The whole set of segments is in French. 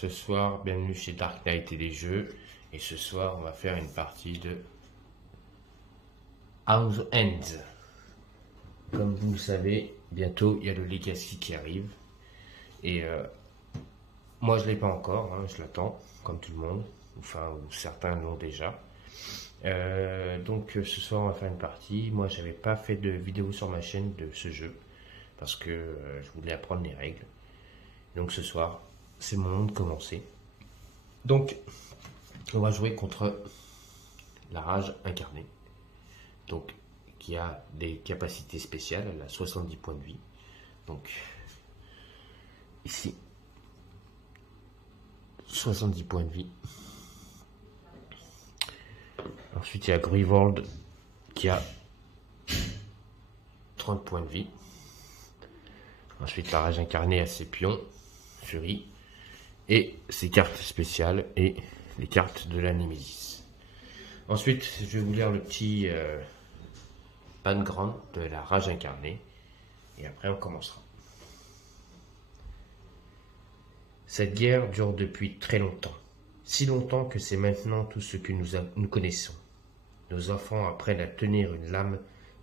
ce soir, bienvenue chez Dark Knight et les jeux. Et ce soir, on va faire une partie de House Ends. Comme vous le savez, bientôt il y a le Legacy qui arrive. Et moi, je ne l'ai pas encore, hein, je l'attends, comme tout le monde. Enfin, ou certains l'ont déjà. Donc ce soir, on va faire une partie. Moi, j'avais pas fait de vidéo sur ma chaîne de ce jeu parce que je voulais apprendre les règles. Donc ce soir, c'est le moment de commencer. Donc, on va jouer contre la rage incarnée. Donc, qui a des capacités spéciales. Elle a 70 points de vie. Donc, ici, 70 points de vie. Ensuite, il y a Grivold qui a 30 points de vie. Ensuite, la rage incarnée a ses pions, Fury, et ses cartes spéciales et les cartes de la Némésis. Ensuite, je vais vous lire le petit background de la rage incarnée. Et après, on commencera. Cette guerre dure depuis très longtemps. Si longtemps que c'est maintenant tout ce que nous connaissons. Nos enfants apprennent à tenir une lame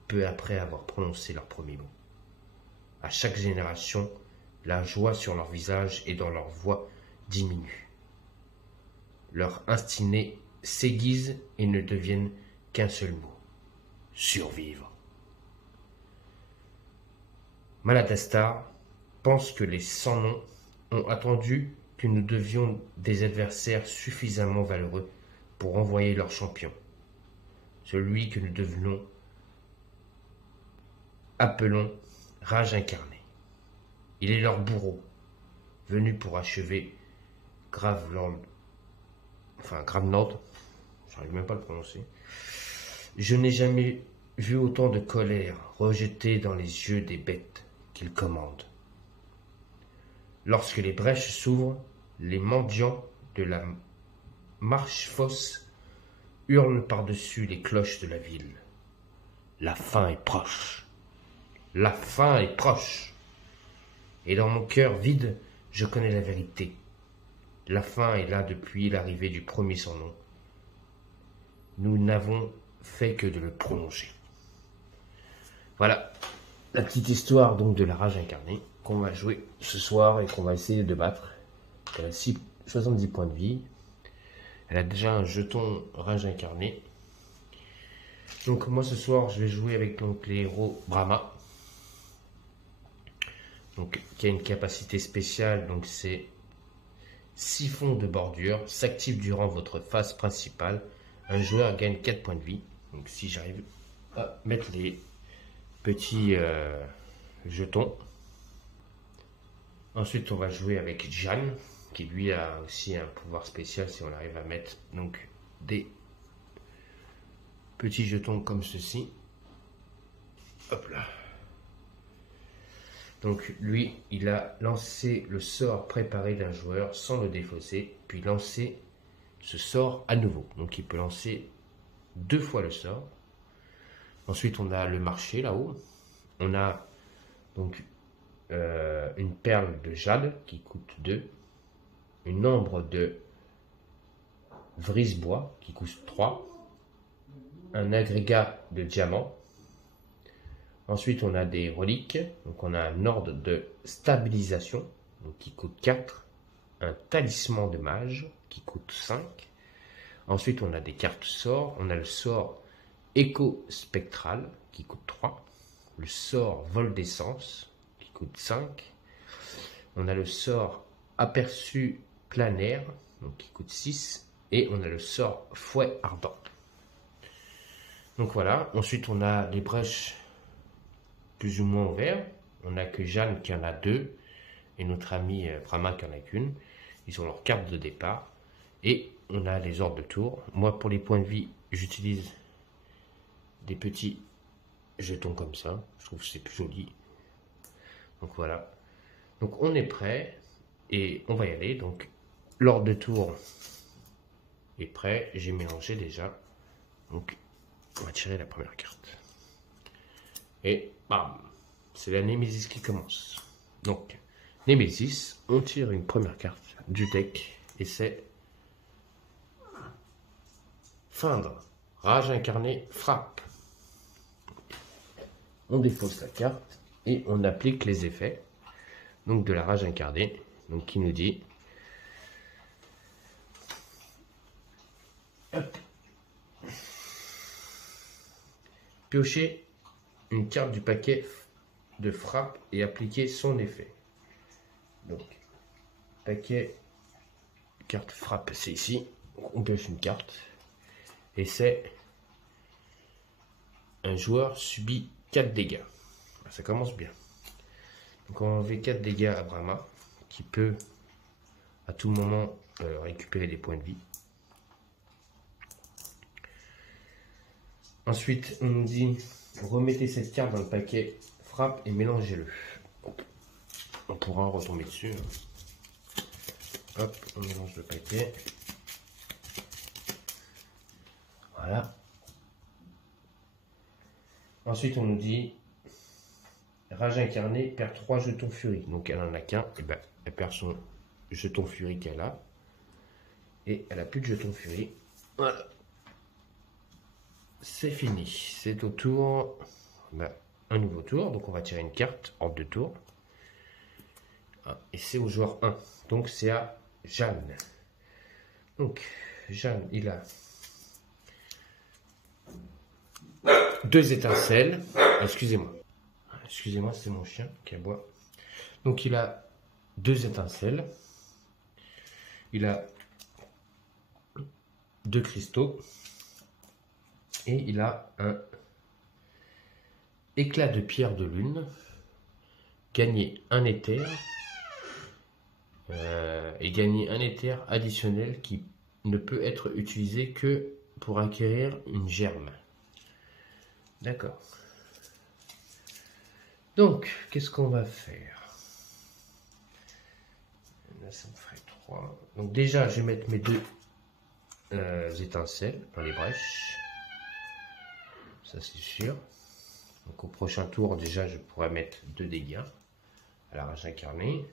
peu après avoir prononcé leurs premiers mots. À chaque génération, la joie sur leur visage et dans leur voix diminue. Leur instinct s'aiguise et ne deviennent qu'un seul mot. Survivre. Maladastar pense que les sans-noms ont attendu que nous devions des adversaires suffisamment valeureux pour envoyer leur champion. Celui que nous devenons, appelons Rage incarnée. Il est leur bourreau, venu pour achever Graveland, j'arrive même pas à le prononcer. Je n'ai jamais vu autant de colère rejetée dans les yeux des bêtes qu'il commande. Lorsque les brèches s'ouvrent, les mendiants de la marche-fosse hurlent par-dessus les cloches de la ville. La fin est proche. La fin est proche. Et dans mon cœur vide, je connais la vérité. La fin est là depuis l'arrivée du premier sans nom. Nous n'avons fait que de le prolonger. Voilà la petite histoire donc de la rage incarnée qu'on va jouer ce soir et qu'on va essayer de battre. Elle a 70 points de vie. Elle a déjà un jeton rage incarnée. Donc moi ce soir je vais jouer avec donc, les héros Brahma. Donc qui a une capacité spéciale, donc c'est siphon de bordure, s'active durant votre phase principale. Un joueur gagne 4 points de vie. Donc si j'arrive à mettre les petits jetons. Ensuite on va jouer avec Jeanne, qui lui a aussi un pouvoir spécial si on arrive à mettre donc des petits jetons comme ceci. Hop là. Donc lui, il a lancé le sort préparé d'un joueur sans le défausser, puis lancé ce sort à nouveau. Donc il peut lancer 2 fois le sort. Ensuite, on a le marché là-haut. On a donc une perle de jade qui coûte 2. Une ombre de vrisebois qui coûte 3. Un agrégat de diamant. Ensuite, on a des reliques. Donc, on a un ordre de stabilisation donc, qui coûte 4. Un talisman de mage qui coûte 5. Ensuite, on a des cartes sorts. On a le sort écho spectral qui coûte 3. Le sort vol d'essence qui coûte 5. On a le sort aperçu planaire donc, qui coûte 6. Et on a le sort fouet ardent. Donc voilà. Ensuite, on a les brèches plus ou moins ouverts. On n'a que Jeanne qui en a 2 et notre ami Brahma qui en a qu'une. Ils ont leur carte de départ et on a les ordres de tour. Moi pour les points de vie j'utilise des petits jetons comme ça. Je trouve que c'est plus joli. Donc voilà. Donc on est prêt et on va y aller. Donc l'ordre de tour est prêt. J'ai mélangé déjà. Donc on va tirer la première carte. Et bam, c'est la Némésis qui commence. Donc, Némésis, on tire une première carte du deck et c'est feindre, rage incarnée, frappe. On défausse la carte et on applique les effets donc de la rage incarnée, donc qui nous dit hop, piocher une carte du paquet de frappe et appliquer son effet. Donc paquet carte frappe, c'est ici. On pioche une carte et c'est un joueur subit 4 dégâts. Ça commence bien. Donc on fait 4 dégâts à Brahma qui peut à tout moment récupérer des points de vie. Ensuite on nous dit remettez cette carte dans le paquet frappe et mélangez-le. On pourra retomber dessus. Hop, on mélange le paquet. Voilà. Ensuite, on nous dit rage incarnée perd 3 jetons furie. Donc, elle en a qu'un. Et ben, elle perd son jeton furie qu'elle a. Et elle a plus de jetons furie. Voilà. C'est fini. C'est au tour. Ben, un nouveau tour. Donc, on va tirer une carte en 2 tours. Et c'est au joueur 1. Donc, c'est à Jeanne. Donc, Jeanne, il a 2 étincelles. Excusez-moi. Excusez-moi, c'est mon chien qui aboie. Donc, il a 2 étincelles. Il a 2 cristaux. Et il a un éclat de pierre de lune. Gagner un éther. Et gagner un éther additionnel qui ne peut être utilisé que pour acquérir une germe. D'accord. Donc, qu'est-ce qu'on va faire? Là, ça me ferait 3. Donc déjà, je vais mettre mes 2 étincelles dans les brèches. Ça, c'est sûr. Donc au prochain tour, déjà, je pourrais mettre 2 dégâts à la rage incarnée.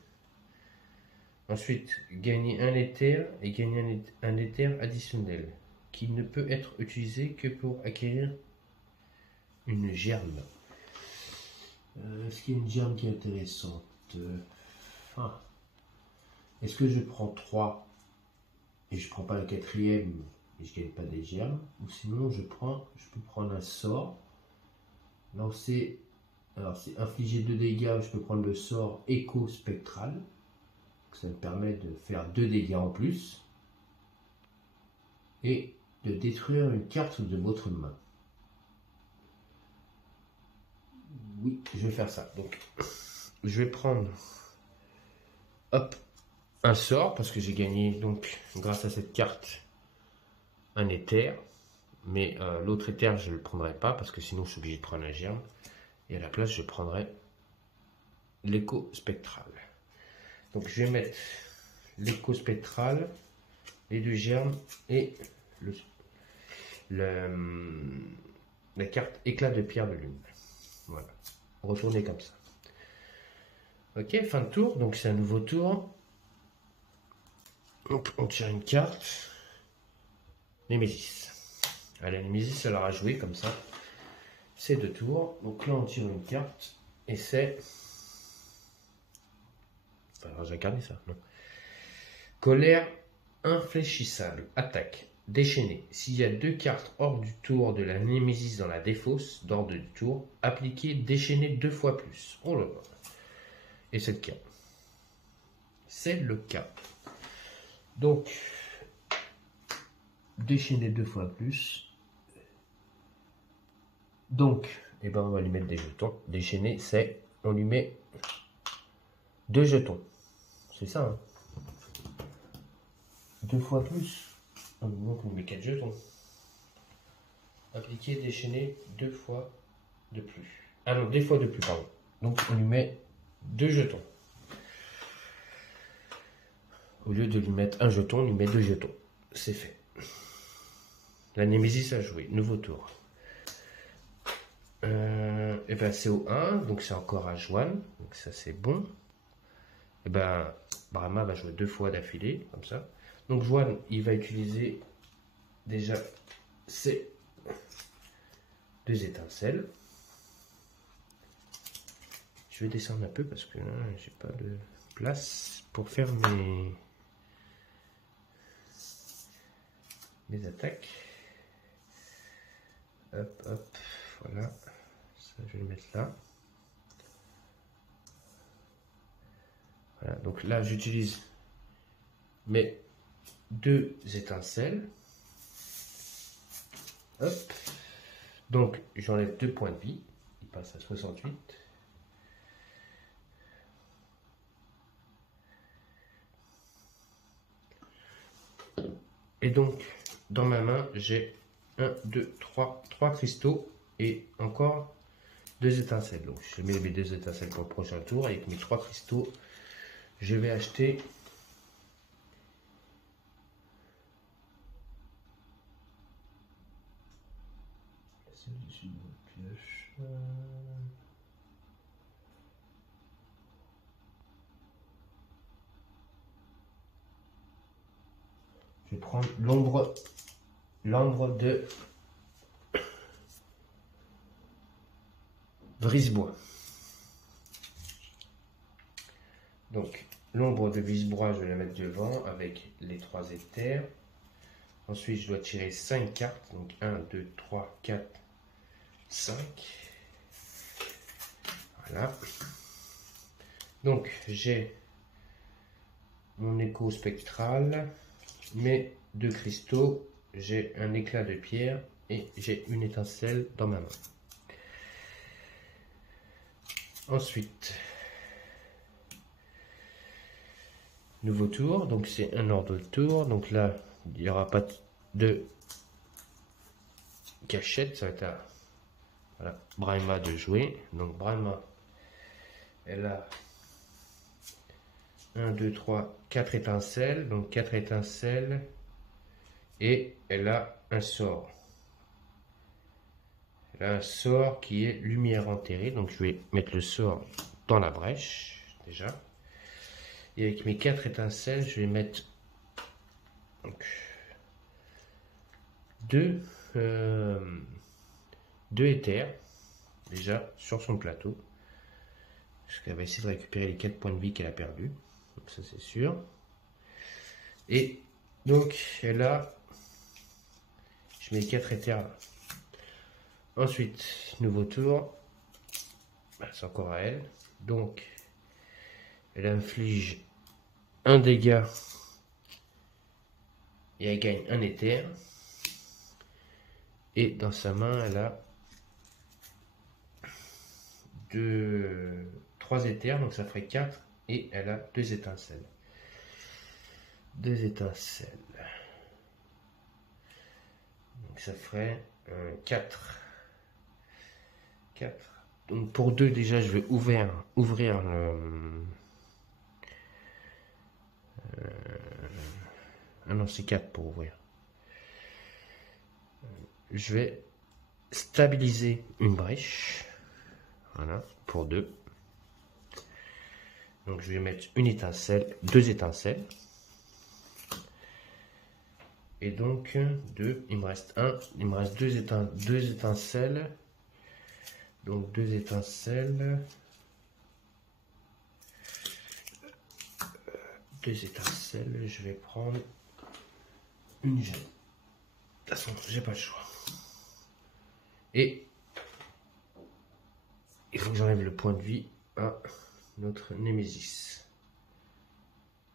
Ensuite, gagner un éther et gagner un éther additionnel qui ne peut être utilisé que pour acquérir une germe. Est-ce qu'il y a une germe qui est intéressante? Est-ce que je prends 3 et je prends pas la 4e et je gagne pas des germes? Ou sinon je peux prendre un sort. Alors c'est infliger 2 dégâts, je peux prendre le sort écho spectral. Ça me permet de faire 2 dégâts en plus et de détruire une carte de votre main. Oui, je vais faire ça. Donc, je vais prendre hop, un sort parce que j'ai gagné donc grâce à cette carte un éther. Mais l'autre éther, je ne le prendrai pas parce que sinon je suis obligé de prendre un germe. Et à la place, je prendrai l'écho spectral. Donc je vais mettre l'écho spectral, les 2 germes et la carte éclat de pierre de lune. Voilà. Retourner comme ça. Ok, fin de tour. Donc c'est un nouveau tour. Hop, on tire une carte. Némésis. Allez, Némésis, elle aura joué comme ça. C'est 2 tours. Donc là, on tire une carte. Et c'est... Alors, j'ai incarné ça, non. Colère infléchissable. Attaque. Déchaîner. S'il y a 2 cartes hors du tour de la Némésis dans la défausse d'ordre du tour, appliquer déchaîner 2 fois plus. Oh là là. Et c'est le cas. C'est le cas. Donc, déchaîner 2 fois plus. Donc, eh ben, on va lui mettre des jetons. Déchaîner, c'est, on lui met 2 jetons. C'est ça, hein. 2 fois plus. Donc, on lui met 4 jetons. Appliquer, déchaîner 2 fois de plus. Ah non, 2 fois de plus, pardon. Donc, on lui met 2 jetons. Au lieu de lui mettre un jeton, on lui met 2 jetons. C'est fait. La Némésis a joué. Nouveau tour. Et ben c'est au 1, donc c'est encore à Joanne. Donc ça c'est bon. et ben Brahma va jouer 2 fois d'affilée, comme ça. Donc Joanne, il va utiliser déjà ces 2 étincelles. Je vais descendre un peu parce que là, j'ai pas de place pour faire mes attaques. Hop, hop, voilà. Ça, je vais le mettre là. Voilà, donc là, j'utilise mes 2 étincelles. Hop. Donc, j'enlève 2 points de vie. Il passe à 68. Et donc, dans ma main, j'ai 1, 2, 3 cristaux et encore 2 étincelles. Donc, je mets mes 2 étincelles pour le prochain tour. Avec mes 3 cristaux, je vais acheter je vais prendre l'ombre de Brisebois. Donc, l'ombre de Brisebois, je vais la mettre devant avec les 3 éthers. Ensuite, je dois tirer 5 cartes. Donc, 1, 2, 3, 4, 5. Voilà. Donc, j'ai mon écho spectral, mes 2 cristaux, j'ai un éclat de pierre et j'ai une étincelle dans ma main. Ensuite, nouveau tour, donc c'est un ordre de tour. Donc là, il n'y aura pas de cachette, ça va être à voilà, Brahma de jouer. Donc Brahma, elle a 1, 2, 3, 4 étincelles. Donc 4 étincelles. Et elle a un sort. Elle a un sort qui est lumière enterrée. Donc je vais mettre le sort dans la brèche, déjà. Et avec mes 4 étincelles, je vais mettre donc, 2 éthers, déjà, sur son plateau. Parce qu'elle va essayer de récupérer les 4 points de vie qu'elle a perdus. Donc ça, c'est sûr. Et donc, elle a... Je mets les 4 éthers là. Ensuite, nouveau tour. C'est encore à elle. Donc, elle inflige un dégât et elle gagne un éther. Et dans sa main, elle a 3 éthers, donc ça ferait 4. Et elle a 2 étincelles. 2 étincelles. Donc ça ferait 4. 4. Donc pour 2 déjà je vais ouvrir le... ah non c'est 4 pour ouvrir. Je vais stabiliser une brèche. Voilà, pour 2. Donc je vais mettre une étincelle, 2 étincelles. Et donc 2, il me reste 1, il me reste 2 étincelles. Donc 2 étincelles. 2 étincelles, je vais prendre une gemme. De toute façon, j'ai pas le choix. Et il faut que j'enlève le point de vie à notre Némésis.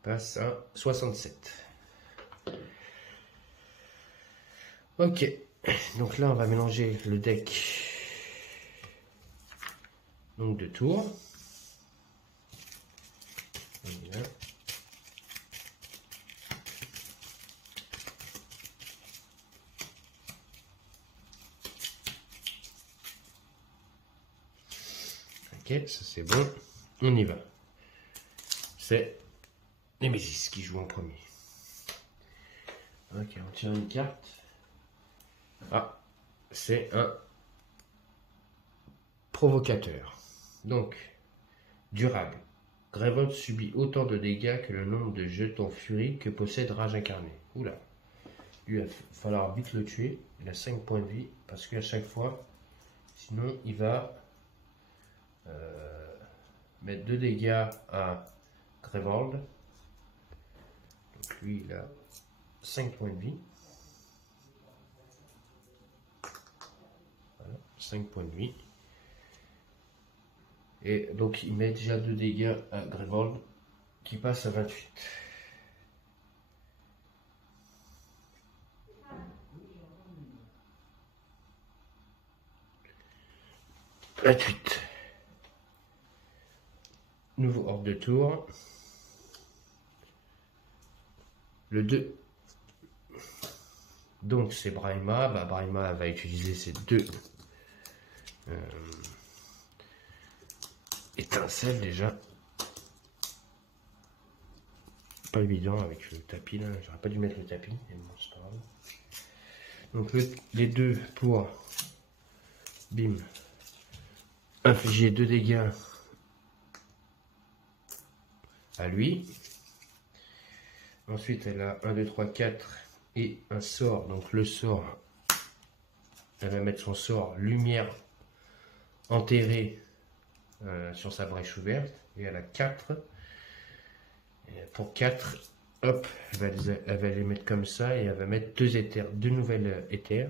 Passe à 67. Ok, donc là on va mélanger le deck donc de tours. Voilà. Ok, ça c'est bon. On y va. C'est Némésis qui joue en premier. Ok, on tire une carte. Ah, c'est un provocateur. Donc, durable. Grévold subit autant de dégâts que le nombre de jetons furie que possède Rage Incarné. Oula. Lui, il va falloir vite le tuer. Il a 5 points de vie. Parce qu'à chaque fois, sinon, il va mettre 2 dégâts à Grévold. Donc lui, il a 5 points de vie. Voilà, 5 points de vie. Et donc il met déjà 2 dégâts à Grévold qui passe à 28. 28. Nouveau hors de tour. Le 2. Donc c'est Braima. Braima va utiliser ses 2 étincelles déjà. Pas évident avec le tapis là. J'aurais pas dû mettre le tapis. Mais bon, c'est pas grave. Donc les 2 pour bim. Infliger 2 dégâts à lui. Ensuite, elle a 1, 2, 3, 4 et un sort. Donc le sort, elle va mettre son sort lumière enterrée sur sa brèche ouverte. Et elle a 4. Et pour 4, hop, elle va les mettre comme ça et elle va mettre 2 éthers, 2 nouvelles éthers.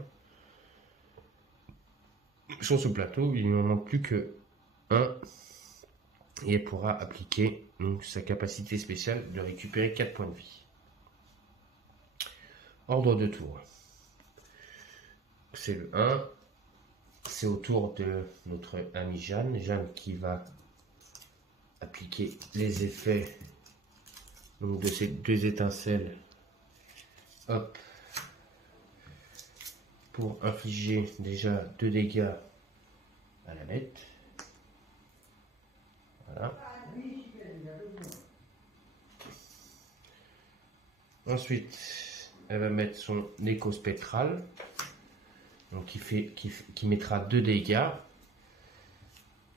Sur ce plateau, il n'en manque plus que 1. Et elle pourra appliquer donc, sa capacité spéciale de récupérer 4 points de vie. Ordre de tour. C'est le 1. C'est au tour de notre ami Jeanne. Jeanne qui va appliquer les effets donc, de ces 2 étincelles. Hop. Pour infliger déjà 2 dégâts à la bête. Voilà. Ensuite, elle va mettre son écho spectral. Donc qui mettra 2 dégâts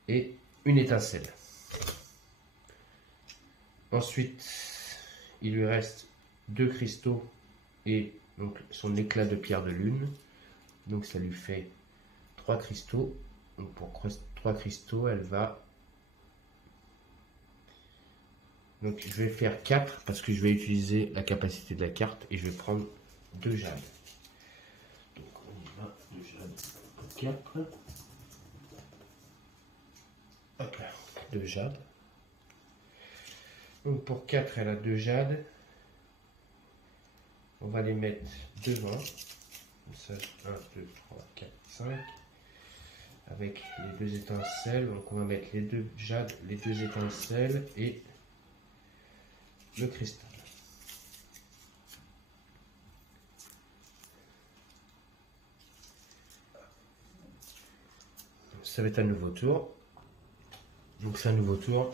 et une étincelle. Ensuite, il lui reste 2 cristaux et donc son éclat de pierre de lune. Donc ça lui fait 3 cristaux. Donc pour 3 cristaux, elle va... Donc je vais faire 4 parce que je vais utiliser la capacité de la carte et je vais prendre 2 jades. Donc on y va, 2 jades pour 4. Hop là, 2 jades. Donc pour 4, elle a 2 jades. On va les mettre devant. Ça, 1, 2, 3, 4, 5. Avec les 2 étincelles. Donc on va mettre les 2 jades, les 2 étincelles et le cristal. Ça va être un nouveau tour. Donc c'est un nouveau tour.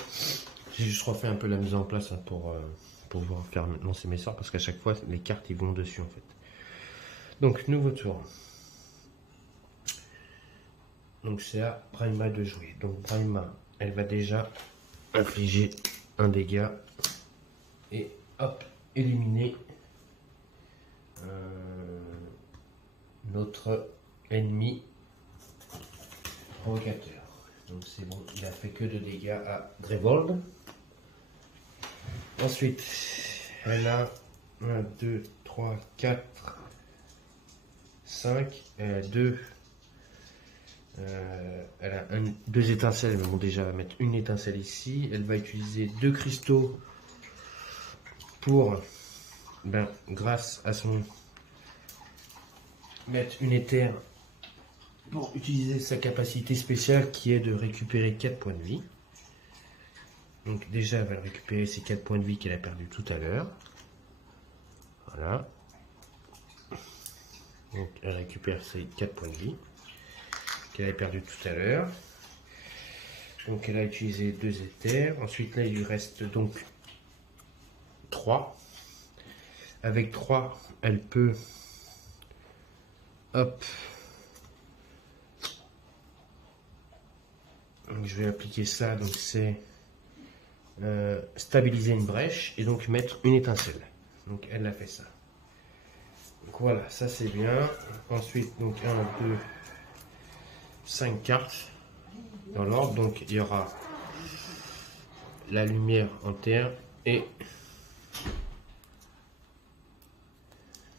J'ai juste refait un peu la mise en place hein, pour pouvoir faire lancer mes sorts parce qu'à chaque fois les cartes ils vont dessus en fait. Donc nouveau tour. Donc c'est à Braima de jouer. Donc Braima, elle va déjà infliger un dégât et hop, éliminer notre ennemi provocateur. Donc c'est bon, il a fait que 2 dégâts à Grévold. Ensuite, elle a 1, 2, 3, 4, 5, elle a 2. Elle a 2 étincelles, mais bon déjà elle va mettre une étincelle ici. Elle va utiliser 2 cristaux pour, grâce à son mettre une éther pour utiliser sa capacité spéciale qui est de récupérer 4 points de vie. Donc déjà elle va récupérer ses 4 points de vie qu'elle a perdu tout à l'heure. Voilà. Donc elle récupère ses 4 points de vie qu'elle avait perdu tout à l'heure. Donc elle a utilisé 2 éthers. Ensuite là il lui reste donc 3. Avec 3 elle peut hop. Donc je vais appliquer ça. Donc c'est stabiliser une brèche et donc mettre une étincelle. Donc elle a fait ça. Donc voilà, ça c'est bien. Ensuite, donc 1, 2, 5 cartes dans l'ordre. Donc il y aura la lumière en terre et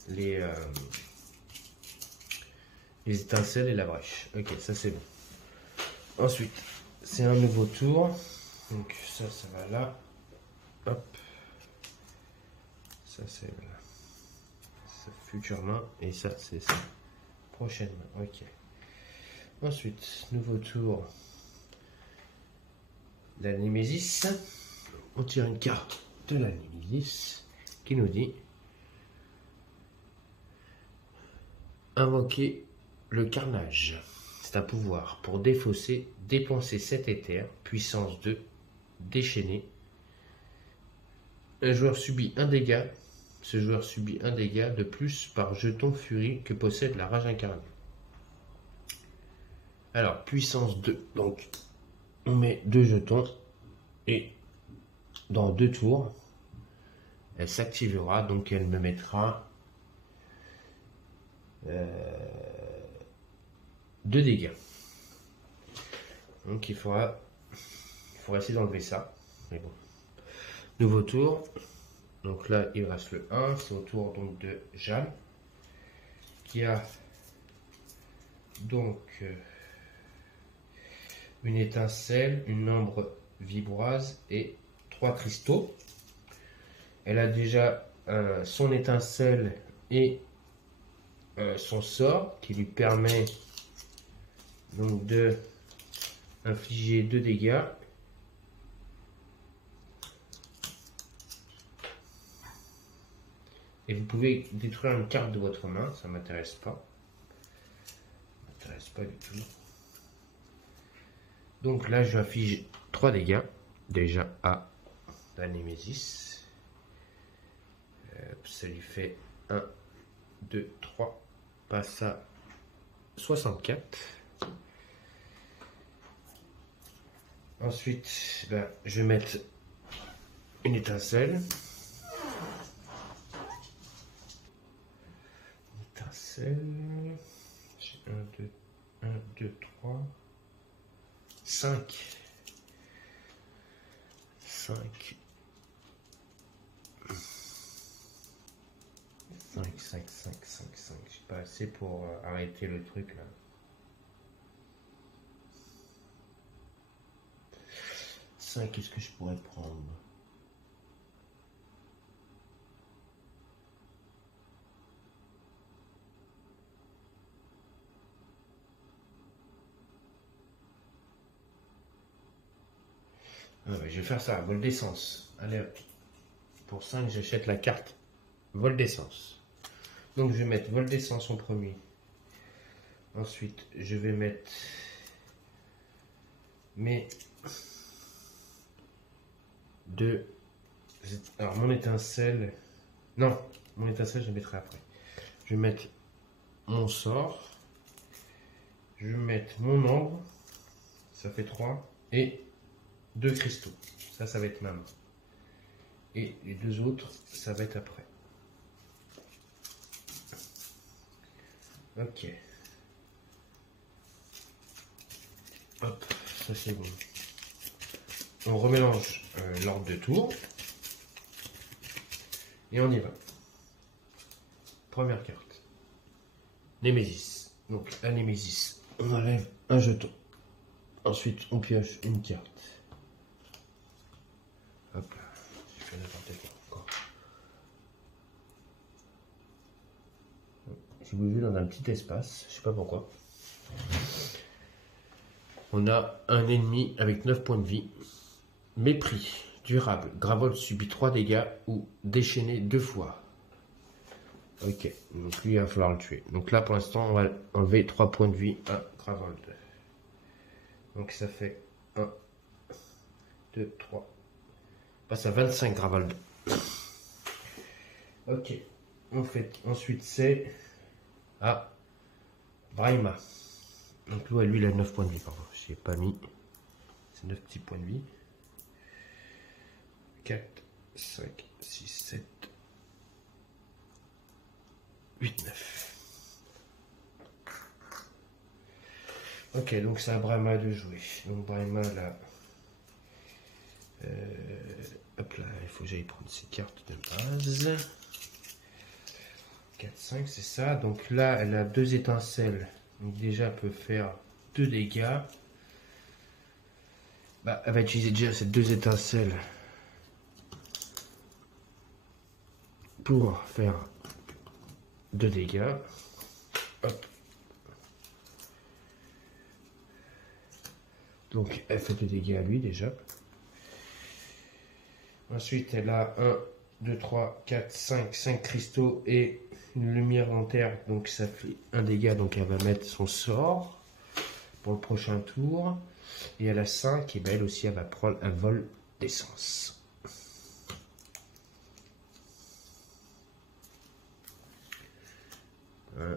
les étincelles et la brèche. Ok, ça c'est bon. Ensuite, c'est un nouveau tour. Donc ça va là. Hop. Ça c'est là. Ça future main. Et ça c'est ça. Prochaine main. Ok. Ensuite, nouveau tour. La Némésis. On tire une carte de la Némésis qui nous dit invoquer le carnage. C'est un pouvoir pour défausser, dépenser 7 éthers, puissance 2, déchaîné. Un joueur subit un dégât. Ce joueur subit un dégât de plus par jeton furie que possède la rage incarnée. Alors, puissance 2. Donc, on met 2 jetons et dans 2 tours, elle s'activera. Donc, elle me mettra 2 dégâts. Donc, il faudra essayer d'enlever ça. Mais bon. Nouveau tour. Donc là, il reste le 1. C'est au tour donc de Jeanne. Qui a donc une étincelle, une ombre vibroise et 3 cristaux. Elle a déjà son étincelle et son sort qui lui permet donc de infliger 2 dégâts. Et vous pouvez détruire une carte de votre main, ça m'intéresse pas. Ça m'intéresse pas du tout. Donc là, je lui inflige 3 dégâts, déjà à la Némésis. Ça lui fait 1, 2, 3, passe à 64. Ensuite, je vais mettre une étincelle. J'ai 1, 2, 3, 5. 5. 5. J'ai pas assez pour arrêter le truc là. 5, qu'est-ce que je pourrais prendre? Je vais faire ça, vol d'essence. Allez, pour 5, j'achète la carte vol d'essence. Donc, je vais mettre vol d'essence en premier. Ensuite, je vais mettre mes 2. Alors, mon étincelle. Non, mon étincelle, je la mettrai après. Je vais mettre mon sort. Je vais mettre mon ombre. Ça fait 3. Et 2 cristaux. Ça va être ma main. Et les 2 autres, ça va être après. Ok. Hop, ça c'est bon. On remélange l'ordre de tour. Et on y va. Première carte. Némésis. Donc la Némésis, on enlève un jeton. Ensuite, on pioche une carte. Hop là, je fais n'importe quoi encore. J'ai bougé dans un petit espace, je sais pas pourquoi. On a un ennemi avec 9 points de vie. Mépris, durable, Gravol subit 3 dégâts ou déchaîné 2 fois. Ok, donc lui il va falloir le tuer. Donc là pour l'instant on va enlever 3 points de vie à Gravol. Donc ça fait 1, 2, 3. On passe à 25 Gravaldo. Ok. On fait ensuite c'est à Braima. Donc lui il a 9 points de vie, pardon. Je n'ai pas mis. C'est 9 petits points de vie. 4, 5, 6, 7, 8, 9. Ok, donc c'est à Brahma de jouer. Donc Brahma là. Hop là, il faut que j'aille prendre ces cartes de base. 4, 5, c'est ça. Donc là, elle a 2 étincelles. Donc déjà, elle peut faire 2 dégâts. Bah, elle va utiliser déjà ces 2 étincelles pour faire 2 dégâts. Hop. Donc elle fait 2 dégâts à lui déjà. Ensuite, elle a 1, 2, 3, 4, 5 cristaux et une lumière en terre. Donc ça fait 1 dégât. Donc elle va mettre son sort pour le prochain tour. Et elle a 5. Et ben elle aussi, elle va prendre un vol d'essence.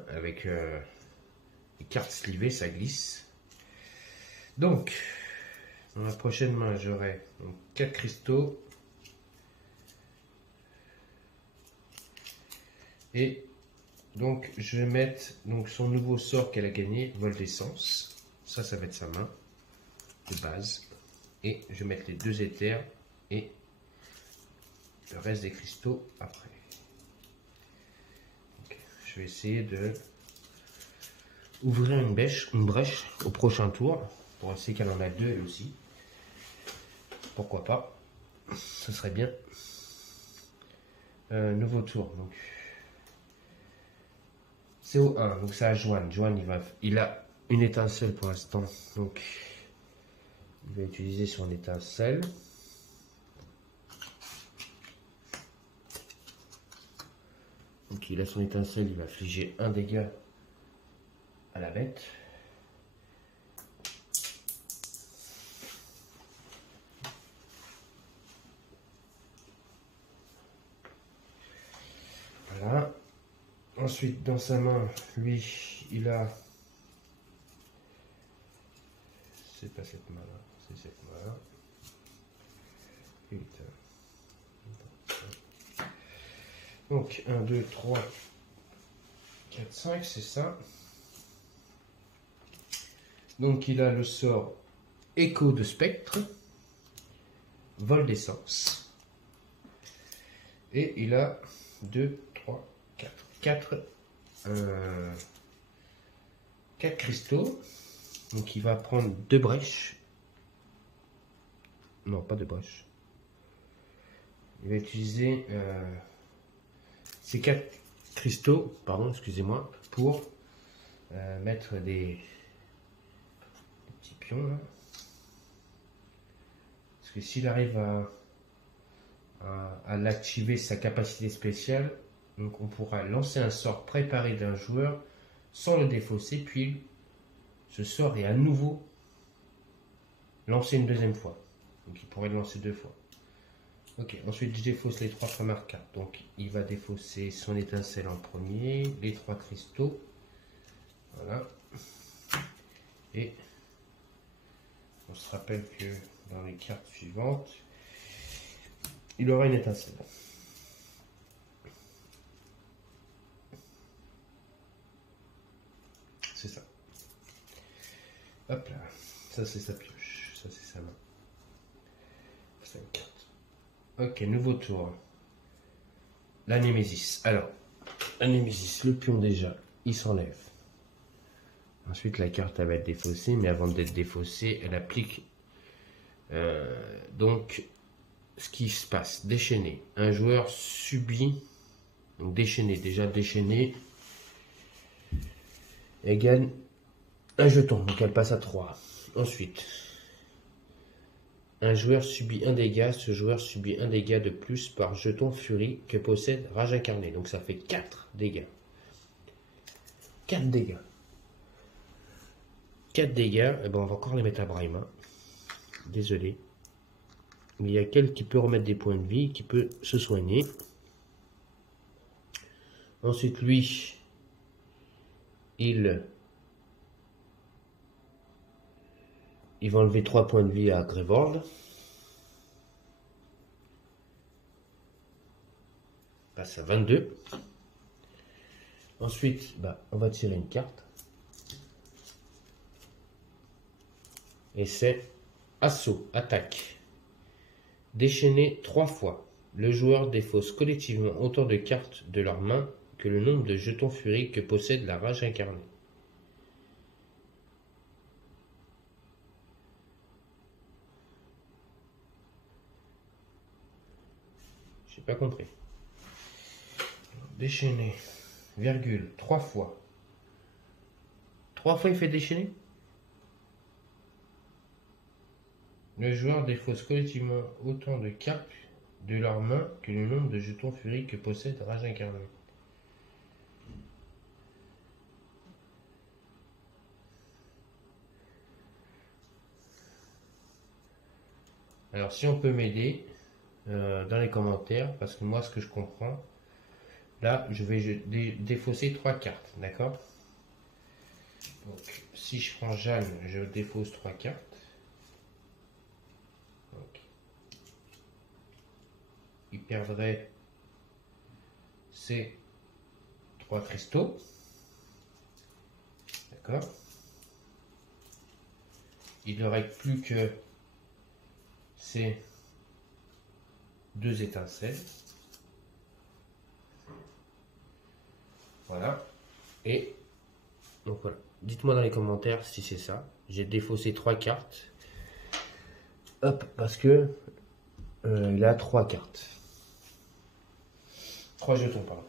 Avec les cartes slivées, ça glisse. Donc, dans la prochaine main, j'aurai 4 cristaux. Et donc, je vais mettre donc, son nouveau sort qu'elle a gagné, vol d'essence. Ça va être sa main de base. Et je vais mettre les 2 éthers et le reste des cristaux après. Donc, je vais essayer de ouvrir une brèche au prochain tour. Pour essayer qu'elle en a 2 elle aussi. Pourquoi pas. Ce serait bien. Nouveau tour. Donc. CO1, donc c'est à Joanne. Joanne, il a une étincelle pour l'instant. Donc, il va utiliser son étincelle. Donc, il a son étincelle, il va infliger 1 dégât à la bête. Voilà. Ensuite, dans sa main, lui, il a... C'est pas cette main-là, c'est cette main-là. Putain. Donc, 1, 2, 3, 4, 5, c'est ça. Donc, il a le sort Écho de spectre, vol d'essence. Et il a 2, 3, 4 cristaux. Donc il va prendre 2 brèches. Non, pas 2 brèches. Il va utiliser ces 4 cristaux, pardon, excusez-moi, pour mettre des petits pions là. Parce que s'il arrive à l'activer sa capacité spéciale, donc on pourra lancer un sort préparé d'un joueur sans le défausser, puis ce sort est à nouveau lancé une 2e fois. Donc il pourrait le lancer 2 fois. Ok, ensuite je défausse les 3 premières cartes. Donc il va défausser son étincelle en premier, les 3 cristaux. Voilà. Et on se rappelle que dans les cartes suivantes, il aura une étincelle. C'est ça. Hop là. Ça c'est sa pioche. Ça c'est sa main. 5 cartes. Ok, nouveau tour. La Némésis. Alors, la Némésis, le pion déjà, il s'enlève. Ensuite, la carte elle va être défaussée, mais avant d'être défaussée, elle applique donc ce qui se passe. Déchaîné. Un joueur subit, donc déchaîné, déjà déchaîné, elle gagne un jeton, donc elle passe à 3. Ensuite, un joueur subit un dégât, ce joueur subit un dégât de plus par jeton furie que possède Rage Incarné. Donc ça fait 4 dégâts. 4 dégâts. 4 dégâts, et ben on va encore les mettre à Brahma. Désolé. Mais il y a quelqu'un qui peut remettre des points de vie, qui peut se soigner. Ensuite, lui, il va enlever 3 points de vie à Grevord. passe à 22. Ensuite, on va tirer une carte. Et c'est assaut, attaque. Déchaîner 3 fois. Le joueur défausse collectivement autant de cartes de leur main que le nombre de jetons furie que possède la rage incarnée. J'ai pas compris. Déchaîner, virgule, 3 fois. 3 fois il fait déchaîner? Le joueur défausse collectivement autant de cartes de leur main que le nombre de jetons furie que possède rage incarnée. Alors si on peut m'aider dans les commentaires, parce que moi ce que je comprends, là je vais défausser 3 cartes, d'accord? Donc si je prends Jeanne, je défausse 3 cartes. Donc, il perdrait ces 3 cristaux, d'accord? Il n'aurait plus que ces 2 étincelles. Voilà. Et donc voilà. Dites-moi dans les commentaires si c'est ça. J'ai défaussé 3 cartes. Hop, parce que il a 3 cartes. 3 jetons, pardon.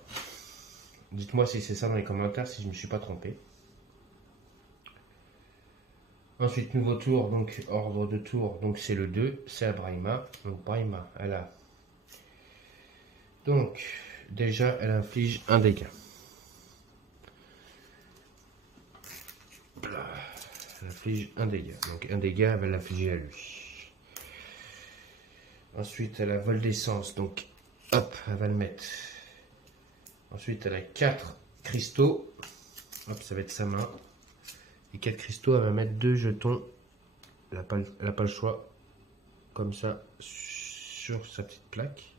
Dites-moi si c'est ça dans les commentaires, si je ne me suis pas trompé. Ensuite, nouveau tour, donc ordre de tour, donc c'est le 2, c'est à Braima. Donc Braima, elle a. Donc, déjà, elle inflige un dégât. Elle inflige un dégât. Donc un dégât, elle va l'infliger à lui. Ensuite, elle a vol d'essence, donc hop, elle va le mettre. Ensuite, elle a 4 cristaux. Hop, ça va être sa main. Et 4 cristaux, elle va mettre 2 jetons. Elle n'a pas le choix. Comme ça, sur sa petite plaque.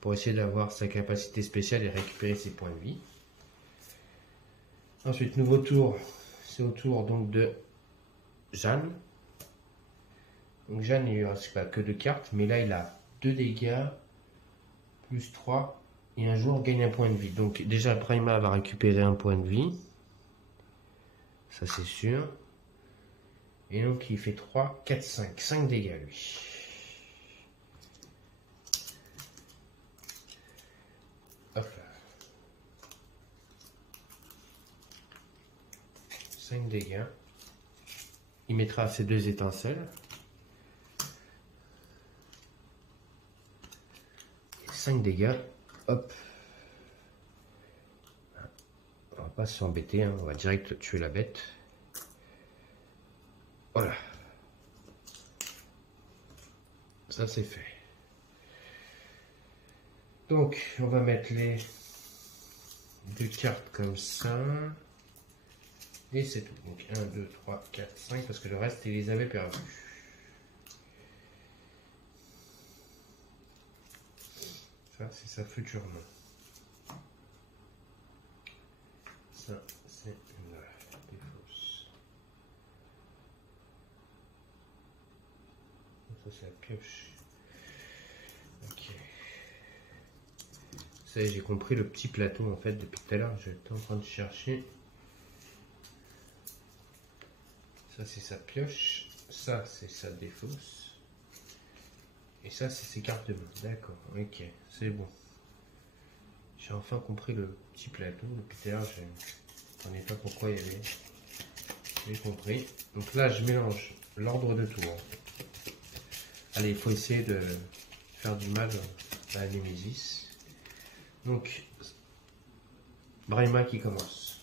Pour essayer d'avoir sa capacité spéciale et récupérer ses points de vie. Ensuite, nouveau tour. C'est au tour donc de Jeanne. Donc Jeanne, il ne reste pas que 2 cartes. Mais là, il a 2 dégâts. Plus 3. Et un joueur gagne un point de vie. Donc déjà, Braima va récupérer un point de vie. Ça, c'est sûr. Et donc, il fait 3, 4, 5. 5 dégâts, lui. Hop là. 5 dégâts. Il mettra ses 2 étincelles. 5 dégâts. Hop. On va pas s'embêter, hein. On va direct tuer la bête. Voilà. Ça c'est fait. Donc on va mettre les 2 cartes comme ça. Et c'est tout. Donc 1, 2, 3, 4, 5. Parce que le reste, il les avait perdus. Ça, c'est sa future main. Ça, c'est une défausse. Ça, c'est la pioche. Ok. Ça y est, j'ai compris le petit plateau, en fait, depuis tout à l'heure. J'étais en train de chercher. Ça, c'est sa pioche. Ça, c'est sa défausse. Et ça, c'est ses cartes de main. D'accord, ok, c'est bon. J'ai enfin compris le petit plateau. Depuis tout à l'heure, je ne comprenais pas pourquoi il y avait. J'ai compris. Donc là, je mélange l'ordre de tour. Allez, il faut essayer de faire du mal à la Némésis. Donc, Braima qui commence.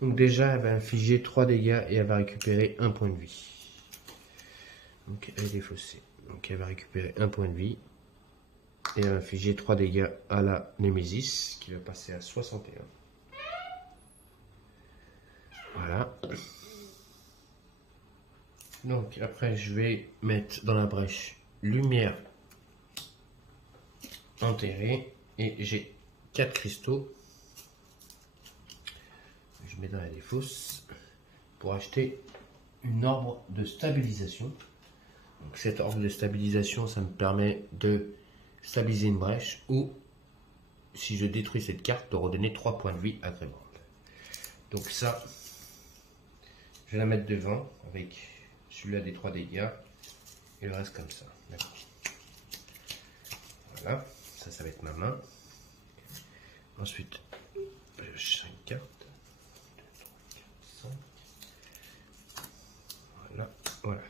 Donc déjà, elle va infliger 3 dégâts et elle va récupérer 1 point de vie. Donc elle est défaussée. Donc elle va récupérer 1 point de vie. Et elle va infliger 3 dégâts à la Némésis, qui va passer à 61. Voilà. Donc après, je vais mettre dans la brèche lumière enterrée. Et j'ai 4 cristaux. Je mets dans la défausse pour acheter une orbe de stabilisation. Donc cette orbe de stabilisation, ça me permet de stabiliser une brèche ou, si je détruis cette carte, de redonner 3 points de vie à Greybrand. Donc ça, je vais la mettre devant avec celui-là des 3 dégâts et le reste comme ça. Voilà, ça va être ma main. Ensuite, je pioche 5 cartes. 2, 3, 4, 5. Voilà.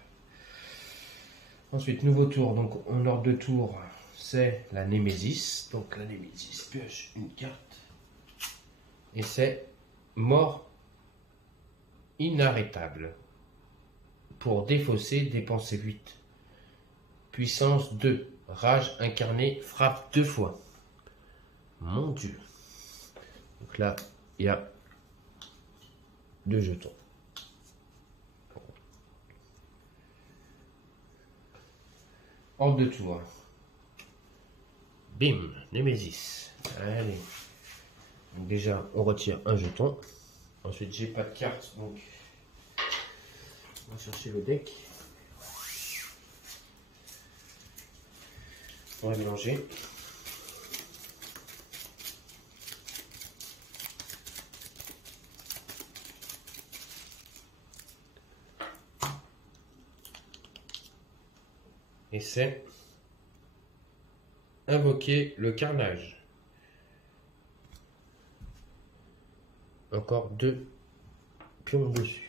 Ensuite, nouveau tour. Donc, en ordre de tour, c'est la Némésis. Donc, la Némésis pioche une carte. Et c'est mort inarrêtable. Pour défausser, dépensez 8. Puissance 2. Rage incarnée, frappe 2 fois. Mon Dieu. Donc là, il y a 2 jetons. Ordre de tour. Bim, Némésis. Allez. Donc déjà, on retire un jeton. Ensuite, j'ai pas de carte, donc on va chercher le deck. On va mélanger. Et c'est invoquer le carnage. Encore 2 pions dessus.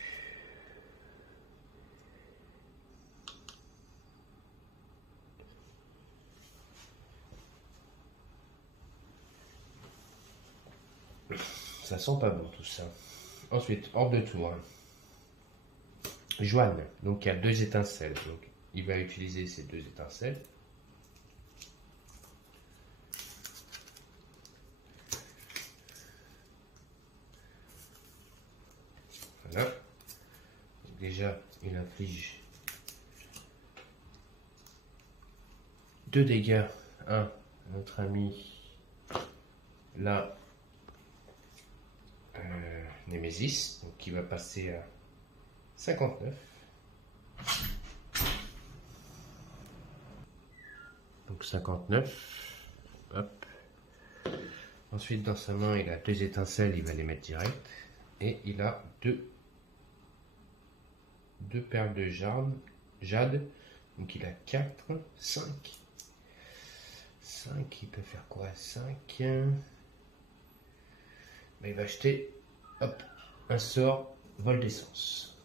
Ça sent pas bon tout ça. Ensuite, hors de tour. Joanne, donc il y a 2 étincelles. Donc il va utiliser ces 2 étincelles. Voilà. Donc déjà, il inflige 2 dégâts. Un, notre ami là, Némésis, donc qui va passer à 59. Donc 59. Hop. Ensuite, dans sa main, il a 2 étincelles, il va les mettre direct. Et il a 2 perles de jade. Donc il a 4, 5. 5, il peut faire quoi? 5. Mais il va acheter, hop, un sort vol d'essence.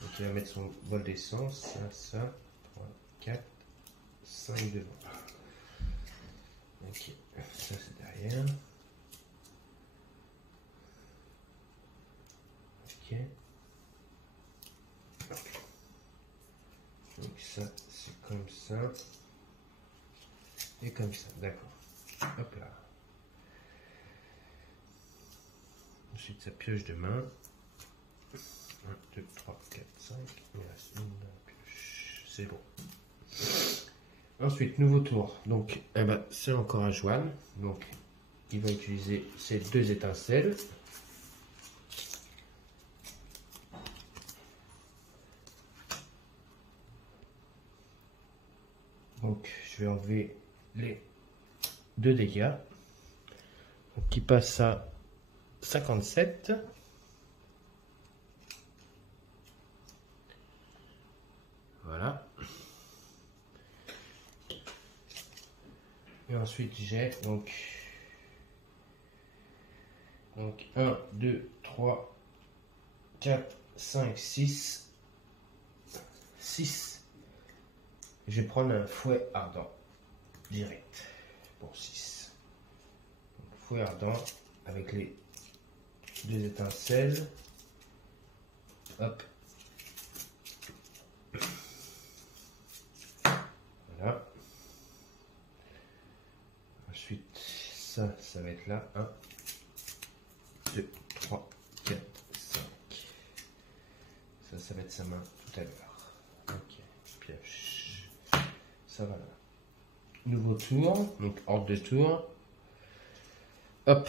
Donc il va mettre son vol d'essence, ça, 3, 4, 5 devant. Ok, ça c'est derrière. Ok. Donc ça c'est comme ça. Et comme ça, d'accord. Hop là. Ensuite sa pioche de main. 1, 2, 3, 4, 5. Il reste une dans la pioche. C'est bon. Ensuite, nouveau tour. Donc, c'est encore à Joanne. Donc, il va utiliser ces 2 étincelles. Donc, je vais enlever les 2 dégâts. Donc, qui passe à 57. Voilà. Et ensuite, j'ai donc 1, 2, 3, 4, 5, 6. 6. Je vais prendre un fouet ardent. Direct. Pour 6. Donc, fouet ardent avec les 2 étincelles. Hop. Voilà. Ensuite, ça va être là. 1, 2, 3, 4, 5. Ça va être sa main tout à l'heure. Ok, pioche. Ça va là. Nouveau tour, donc ordre de tour. Hop,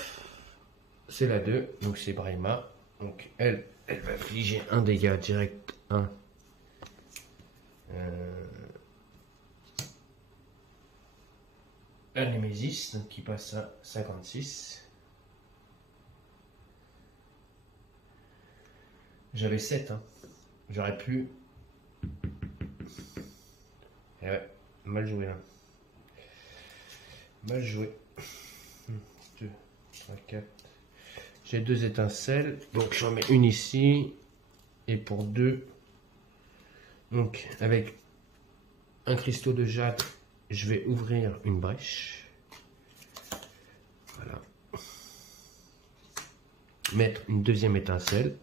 c'est la 2, donc c'est Brahma. Donc elle va infliger un dégât direct, 1. La Némésis, donc qui passe à 56. J'avais 7, hein. J'aurais pu. Eh ouais, mal joué là. Mal joué. 1, 2, 3, 4. J'ai 2 étincelles, donc j'en mets une ici. Et pour 2, donc avec un cristaux de jade, je vais ouvrir une brèche. Voilà. Mettre une deuxième étincelle.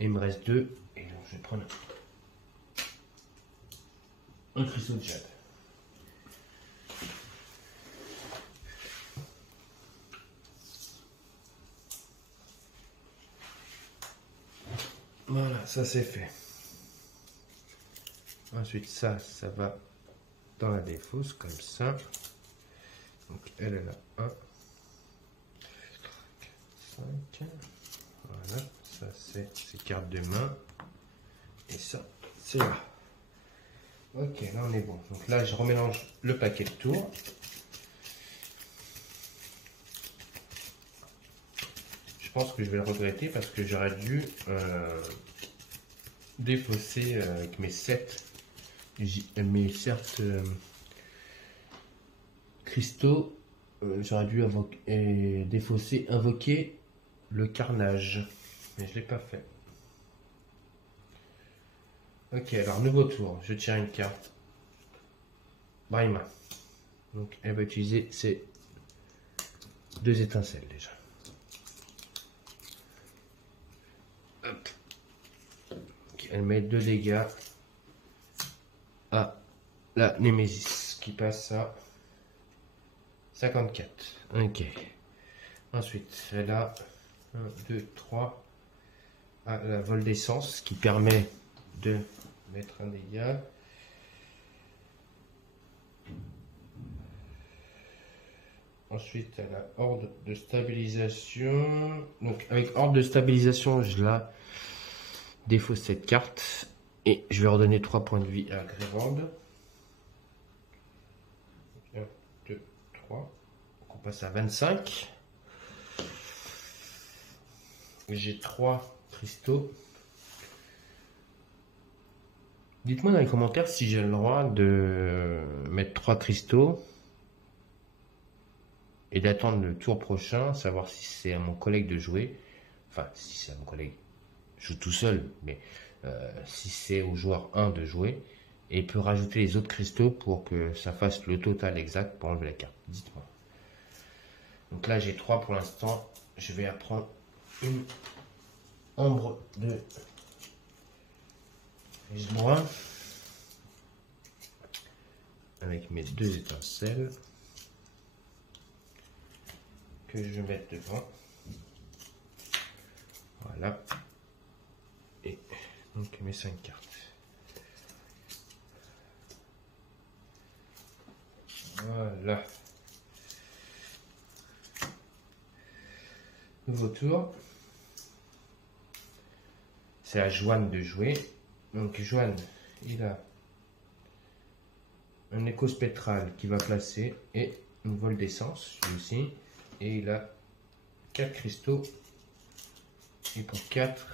Et il me reste 2. Et donc je vais prendre un cristaux de jade. Voilà, ça c'est fait. Ensuite, ça va dans la défausse, comme ça. Donc, elle a 1, 2, 3, 4, 5. Voilà, ça c'est ses cartes de main. Et ça, c'est là. Ok, là on est bon. Donc là, je remélange le paquet de tours. Je pense que je vais le regretter parce que j'aurais dû défausser avec mes 7 cristaux. J'aurais dû défausser, invoquer le carnage. Mais je ne l'ai pas fait. Ok, alors nouveau tour. Je tire une carte. Brahma. Donc elle va utiliser ses 2 étincelles déjà. Hop. Okay, elle met 2 dégâts à la Némésis qui passe à 54. Ok. Ensuite, elle a 1, 2, 3 à la vol d'essence qui permet de mettre un dégât. Ensuite, elle a ordre de stabilisation. Donc, avec ordre de stabilisation, je la défausse cette carte. Et je vais redonner 3 points de vie à Grérande. 1, 2, 3. Donc, on passe à 25. J'ai 3 cristaux. Dites-moi dans les commentaires si j'ai le droit de mettre 3 cristaux et d'attendre le tour prochain, savoir si c'est à mon collègue de jouer. Enfin, si c'est à mon collègue, je joue tout seul, mais si c'est au joueur 1 de jouer, et il peut rajouter les autres cristaux pour que ça fasse le total exact pour enlever la carte. Dites-moi. Donc là, j'ai 3 pour l'instant. Je vais apprendre une ombre de Lisboa avec mes 2 étincelles que je vais mettre devant. Voilà. Et donc mes 5 cartes. Voilà. Nouveau tour. C'est à Joanne de jouer. Donc Joanne, il a un écho spectral qui va placer et une vol d'essence, lui aussi. Et il a 4 cristaux. Et pour 4,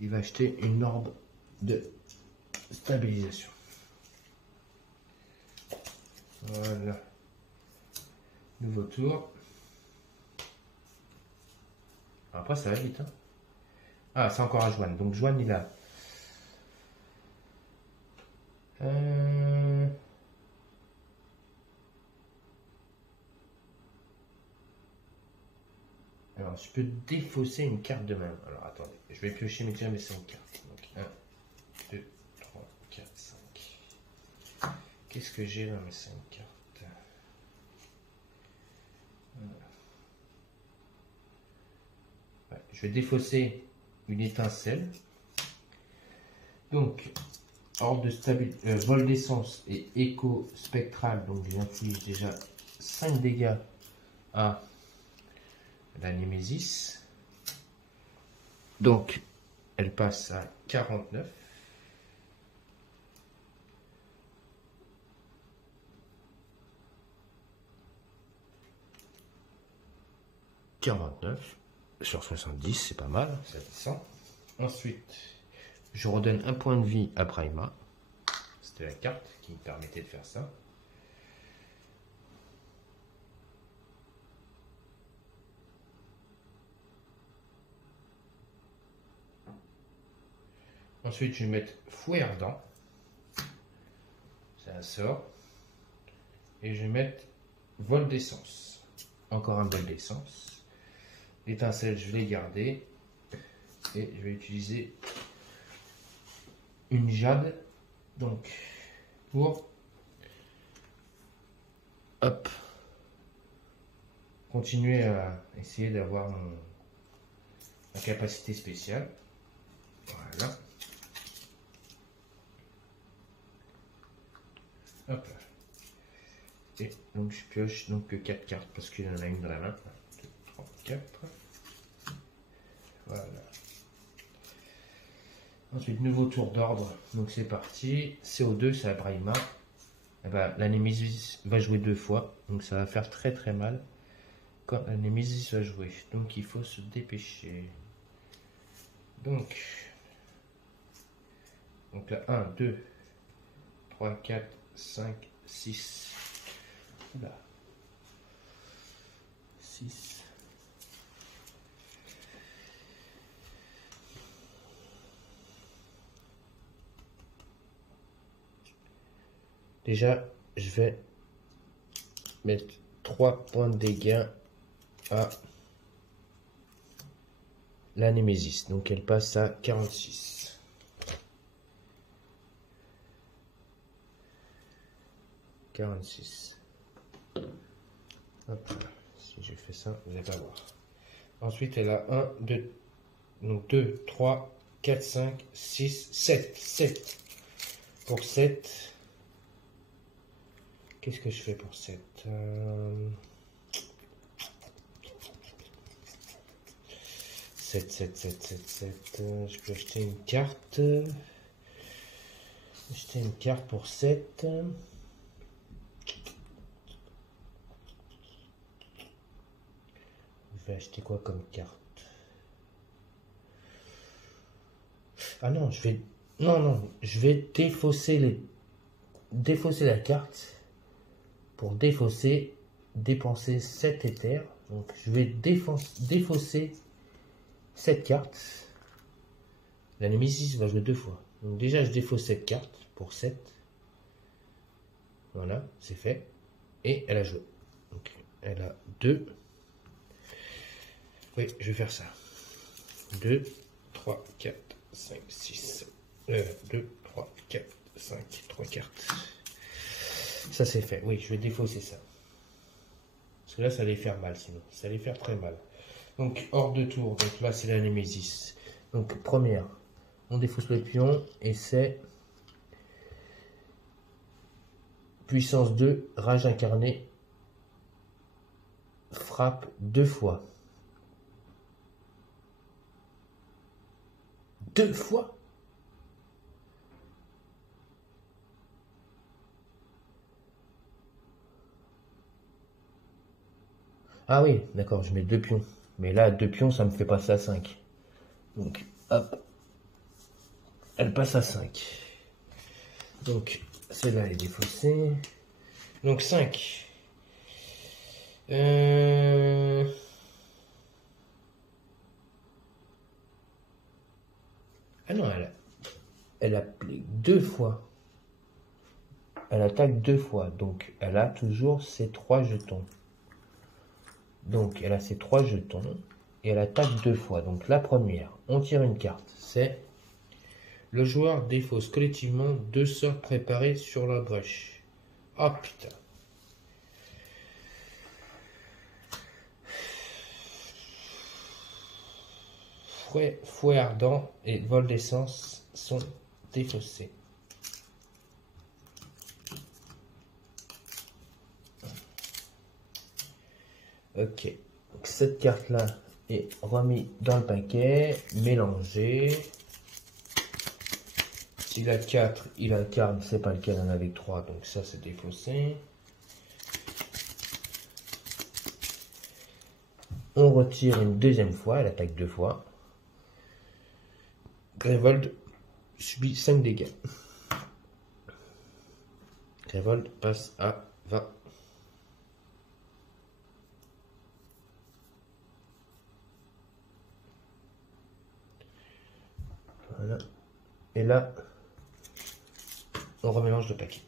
il va acheter une orbe de stabilisation. Voilà. Nouveau tour. Après, ça va vite. Hein. Ah, c'est encore à Joanne. Donc, Joanne, il a. Alors, je peux défausser une carte de main. Alors, attendez. Je vais piocher mes 5 cartes. Donc, 1, 2, 3, 4, 5. Qu'est-ce que j'ai dans mes 5 cartes? Ouais, je vais défausser une étincelle. Donc, Ordre de vol d'essence et écho spectral. Donc j'inflige déjà 5 dégâts à la Némésis. Donc elle passe à 49. Sur 70, c'est pas mal, ça descend. Ensuite, je redonne un point de vie à Braima. C'était la carte qui me permettait de faire ça. Ensuite, je vais mettre Fouet Ardent. C'est un sort. Et je vais mettre Vol d'essence. Encore un vol d'essence. L'étincelle, je vais les garder. Et je vais utiliser une jade. Donc, pour continuer à essayer d'avoir ma capacité spéciale. Voilà. Hop. Et donc je pioche donc 4 cartes parce qu'il y en a une dans la main. 1, 2, 3, 4. Voilà. Ensuite, nouveau tour d'ordre. Donc c'est parti. CO2, c'est à Braima. Eh ben, la Némésis va jouer 2 fois. Donc ça va faire très très mal quand la Némésis va jouer. Donc il faut se dépêcher. Donc là, 1, 2, 3, 4, 5, 6. Là. 6. Déjà, je vais mettre 3 points de dégâts à la Némésis. Donc elle passe à 46. Hop, si je fais ça, vous n'allez pas voir. Ensuite, elle a 1, 2, donc 2, 3, 4, 5, 6, 7. 7. Pour 7. Qu'est-ce que je fais pour 7 7. Je peux acheter une carte. Acheter une carte pour 7. Je vais acheter quoi comme carte? Ah non, je vais... Non, je vais défausser la carte pour défausser, dépenser 7 éthers. Donc je vais défausser cette carte. La Némésis va jouer 2 fois. Donc déjà je défausse cette carte pour 7. Voilà, c'est fait. Et elle a joué. Donc elle a 2. Oui, je vais faire ça. 2, 3, 4, 5, 6. 2, 3, 4, 5, 3 cartes. Ça c'est fait. Oui, je vais défausser ça. Parce que là, ça allait faire mal sinon. Ça allait faire très mal. Donc, hors de tour. Donc là, c'est la Némésis. Donc, première. On défausse le pion. Et c'est... Puissance 2. Rage incarnée. Frappe 2 fois. 2 fois? Ah oui, d'accord, je mets 2 pions. Mais là, 2 pions, ça me fait passer à 5. Donc, hop. Elle passe à 5. Donc, celle-là est défaussée. Donc, 5. Ah non, elle applique 2 fois. Elle attaque 2 fois. Donc, elle a toujours ses 3 jetons. Donc, elle a ses 3 jetons. Et elle attaque 2 fois. Donc, la première, on tire une carte. C'est... Le joueur défausse collectivement 2 sorts préparés sur la brèche. Oh putain. Fouet ardent et vol d'essence sont défaussés. Ok, donc cette carte-là est remise dans le paquet, mélangée. Il a 4, il a 4, c'est pas le cas, il en a avec 3, donc ça c'est défaussé. On retire une deuxième fois, elle attaque 2 fois. Grévold subit 5 dégâts. Grévold passe à 20. Voilà. Et là, on remélange le paquet.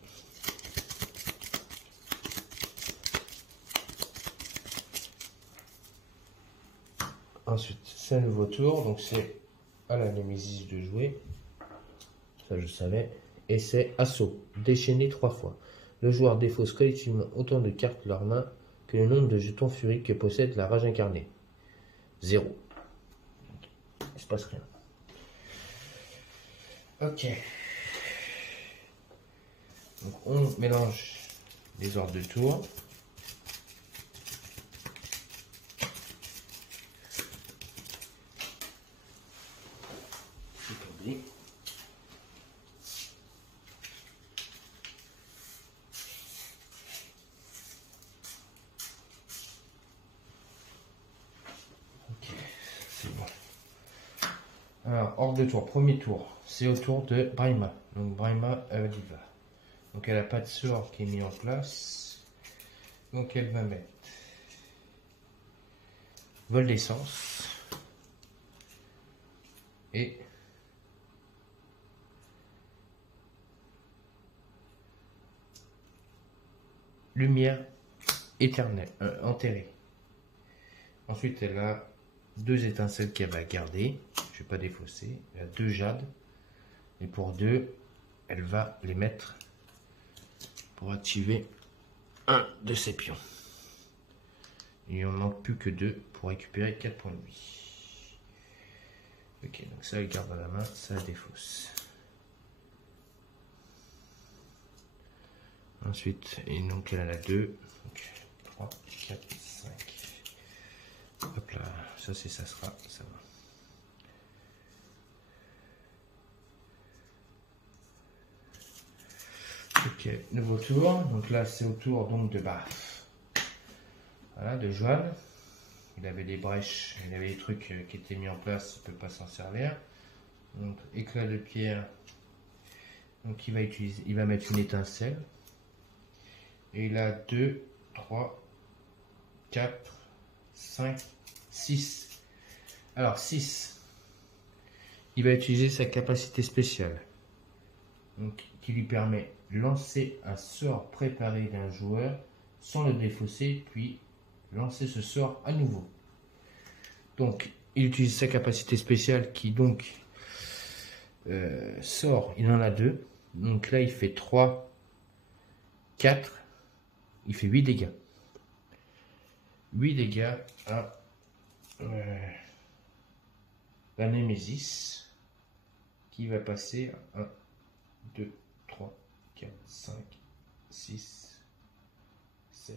Ensuite, c'est un nouveau tour, donc c'est à la Némésis de jouer. Ça, je savais. Et c'est assaut, déchaîné 3 fois. Le joueur défausse collectivement autant de cartes de leur main que le nombre de jetons furie que possède la rage incarnée. 0. Il se passe rien. Ok. Donc on mélange les ordres de tour. Alors, ordre de tour, premier tour, c'est au tour de Braima. Donc Braima, elle y va. Donc elle n'a pas de sort qui est mis en place. Donc elle va mettre vol d'essence et lumière éternelle, enterrée. Ensuite elle a 2 étincelles qu'elle va garder. Je ne vais pas défausser. Elle a 2 jades. Et pour 2, elle va les mettre pour activer un de ses pions. Il n'en manque plus que 2 pour récupérer 4 points de vie. Ok, donc ça elle garde dans la main, ça elle défausse. Ensuite, et donc elle en a 2. Donc 3, 4, 5. Hop là, ça c'est ça sera, ça va. Ok, nouveau tour. Donc là c'est au tour donc de voilà, de Joanne. Il avait des brèches, il avait des trucs qui étaient mis en place, il ne peut pas s'en servir. Donc éclat de pierre. Donc il va mettre une étincelle. Et il a 2, 3, 4, 5, 6. Alors 6. Il va utiliser sa capacité spéciale. Donc, qui lui permet de lancer un sort préparé d'un joueur sans le défausser, puis lancer ce sort à nouveau. Donc, il utilise sa capacité spéciale qui donc sort, il en a 2. Donc là, il fait 3, 4, il fait 8 dégâts. 8 dégâts à la Némésis qui va passer à 1, 2, 3, 4, 5, 6, 7,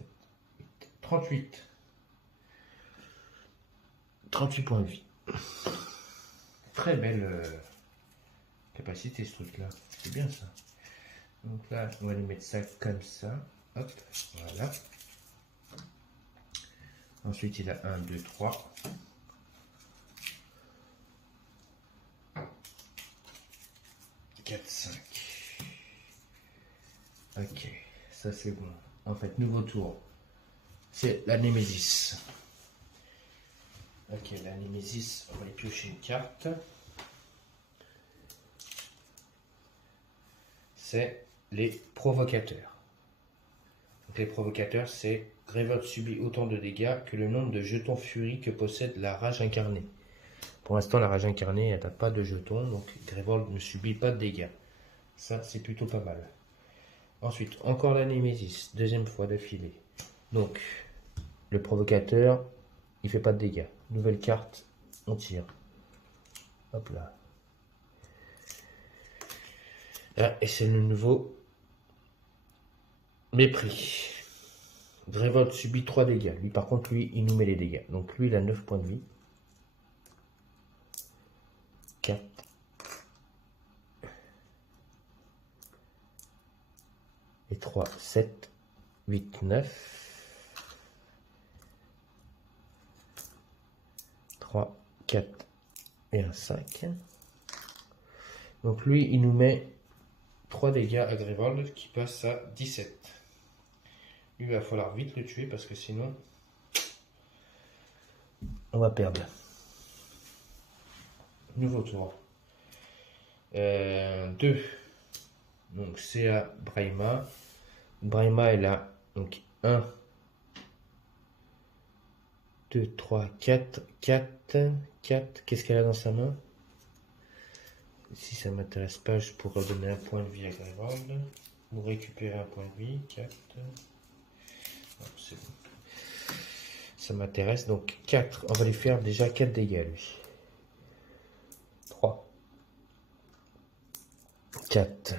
8, 38. 38 points de vie. Très belle capacité ce truc là. C'est bien ça. Donc là, on va lui mettre ça comme ça. Hop, voilà. Ensuite, il a 1, 2, 3. Quatre, 5. Ok, ça c'est bon. En fait, nouveau tour. C'est la Némésis. Ok, la Némésis, on va y piocher une carte. C'est les provocateurs. Donc, les provocateurs, c'est Grévold subit autant de dégâts que le nombre de jetons furie que possède la rage incarnée. Pour l'instant, la rage incarnée, elle n'a pas de jetons, donc Grévold ne subit pas de dégâts. Ça, c'est plutôt pas mal. Ensuite, encore la Némésis, deuxième fois d'affilée. Donc, le provocateur, il fait pas de dégâts. Nouvelle carte, on tire. Hop là. Ah, et c'est le nouveau mépris. Grévold subit 3 dégâts. Lui, par contre, lui, il nous met les dégâts. Donc, lui, il a 9 points de vie. 4. Et 3, 7, 8, 9. 3, 4 et un 5. Donc, lui, il nous met 3 dégâts à Grévold qui passe à 17. Lui, il va falloir vite le tuer parce que sinon, on va perdre. Nouveau tour. 2. Donc, c'est à Braima. Braima est là. Donc, 1, 2, 3, 4. 4. 4. Qu'est-ce qu'elle a dans sa main? Si ça ne m'intéresse pas, je pourrais donner un point de vie à Grévold. Ou récupérer un point de vie. 4. C'est bon. Ça m'intéresse. Donc 4. On va lui faire déjà 4 dégâts lui. 3. 4.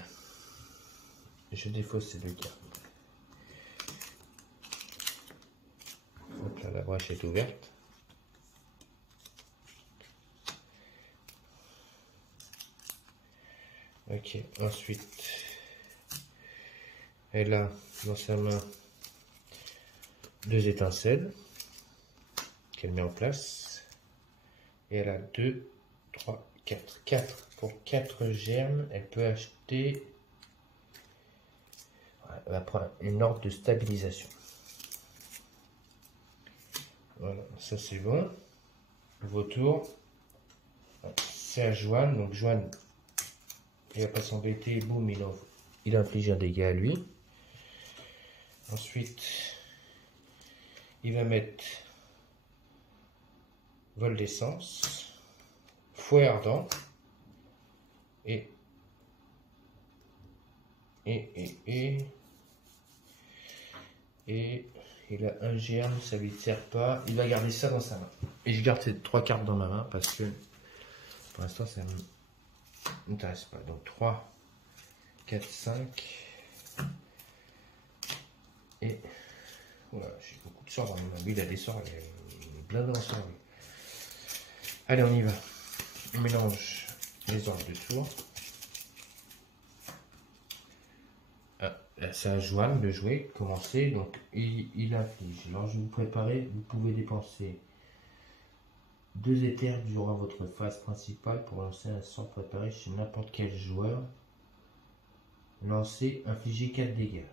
Je défausse ces 2 cartes. Donc là, la brèche est ouverte. Ok, ensuite, elle a dans sa main 2 étincelles qu'elle met en place. Et elle a 2, 3, 4. 4. Pour 4 germes, elle peut acheter... Elle va prendre une ordre de stabilisation. Voilà, ça c'est bon. Nouveau tour. C'est à Joanne. Donc Joanne, il va pas s'embêter. Boum, il inflige un dégât à lui. Ensuite, il va mettre vol d'essence, fouet ardent et il a un germe, ça lui sert pas. Il va garder ça dans sa main. Et je garde ces 3 cartes dans ma main parce que pour l'instant ça ne m'intéresse pas. Donc 3, 4, 5 et voilà, j'ai beaucoup de sorts dans ma main. Lui il a des sorts, il est blindé en sorts. Allez, on y va. On mélange les ordres de tour. C'est à Joanne de jouer, commencer, donc il inflige. Alors je vais vous préparer, vous pouvez dépenser 2 éthers durant votre phase principale pour lancer un sort préparé chez n'importe quel joueur. Lancer, infliger 4 dégâts.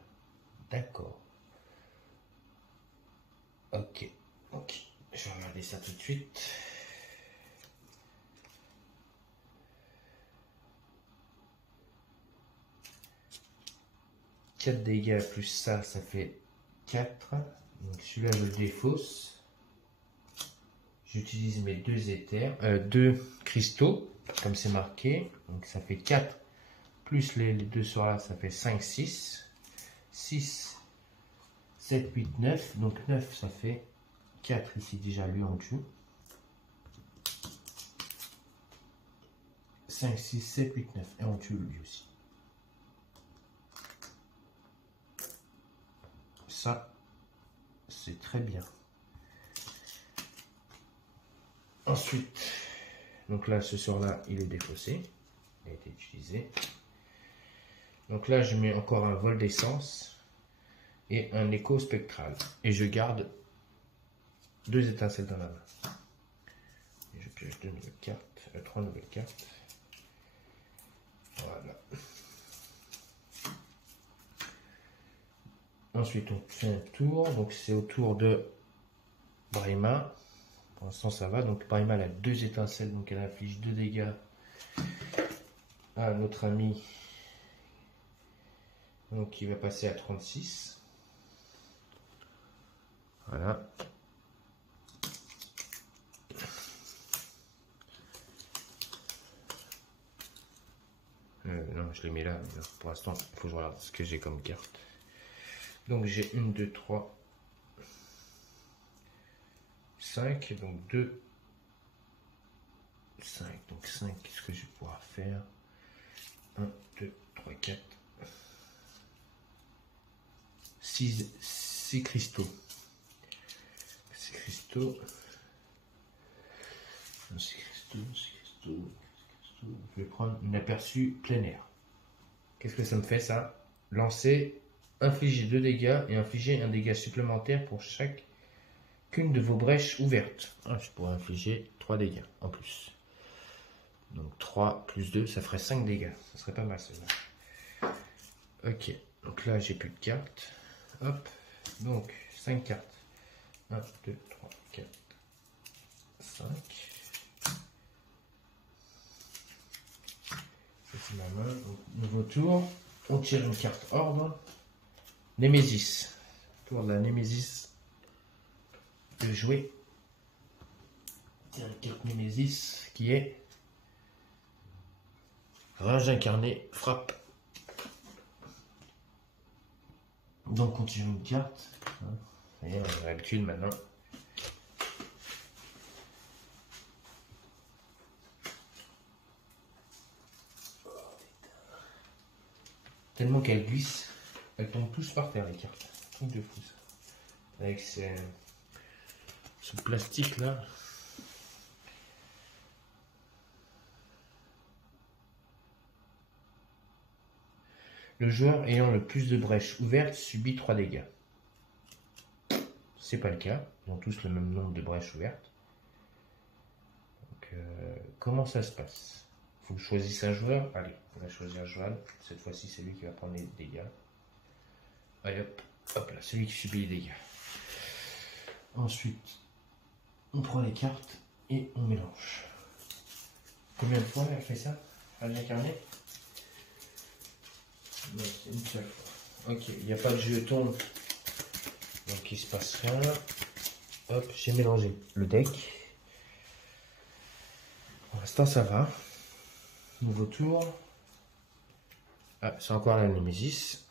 D'accord. Ok, je vais regarder ça tout de suite. Dégâts plus ça fait 4. Donc celui-là je le défausse. J'utilise mes 2 éthers, 2 cristaux, comme c'est marqué. Donc ça fait 4 plus les 2 sorts là, ça fait 5, 6. 6, 7, 8, 9. Donc 9, ça fait 4 ici déjà, lui en tue. 5, 6, 7, 8, 9. Et on tue lui aussi. Ça, c'est très bien. Ensuite, donc là, ce sort-là, il est défaussé. Il a été utilisé. Donc là, je mets encore un vol d'essence et un écho spectral. Et je garde 2 étincelles dans la main. Et je pioche 2 nouvelles cartes, 3 nouvelles cartes. Voilà. Ensuite, on fait un tour. Donc, c'est au tour de Braima. Pour l'instant, ça va. Donc, Braima elle a 2 étincelles. Donc, elle inflige 2 dégâts à notre ami. Donc, il va passer à 36. Voilà. Non, je les mets là. Pour l'instant, il faut que je regarde ce que j'ai comme carte. Donc j'ai 1, 2, 3, 5, donc 2, 5, donc 5, qu'est-ce que je vais pouvoir faire? 1, 2, 3, 4, 6 Cristaux. Je vais prendre une aperçu plein air. Qu'est-ce que ça me fait ça? Lancer, infliger 2 dégâts et infliger un dégât supplémentaire pour chacune de vos brèches ouvertes. Je pourrais infliger 3 dégâts en plus. Donc 3 plus 2, ça ferait 5 dégâts. Ça serait pas mal celle-là. Ok, donc là j'ai plus de cartes. Hop, donc 5 cartes. 1, 2, 3, 4, 5. C'est ma main. Donc, nouveau tour. On tire une carte ordre. Némésis. Tour de la Némésis. De jouer. Tiens, une carte Némésis qui est Rage incarné, frappe. Donc on tire une carte. Et on a l'habitude maintenant. Tellement qu'elle glisse, elles tombent tous par terre les cartes. Truc de fou ça. Avec ce plastique là. Le joueur ayant le plus de brèches ouvertes subit 3 dégâts. C'est pas le cas, ils ont tous le même nombre de brèches ouvertes. Donc, comment ça se passe? Faut que je choisisse un joueur. Allez, on va choisir Johan. Cette fois-ci, c'est lui qui va prendre les dégâts. Allez hop, hop là, celui qui subit les dégâts. Ensuite, on prend les cartes et on mélange. Combien de fois elle fait ça? Elle a incarné? Non, c'est une seule fois. Ok, il n'y a pas de jeton, donc il se passe rien. Hop, j'ai mélangé le deck. Pour l'instant, ça va. Nouveau tour. Ah, c'est encore la Némésis.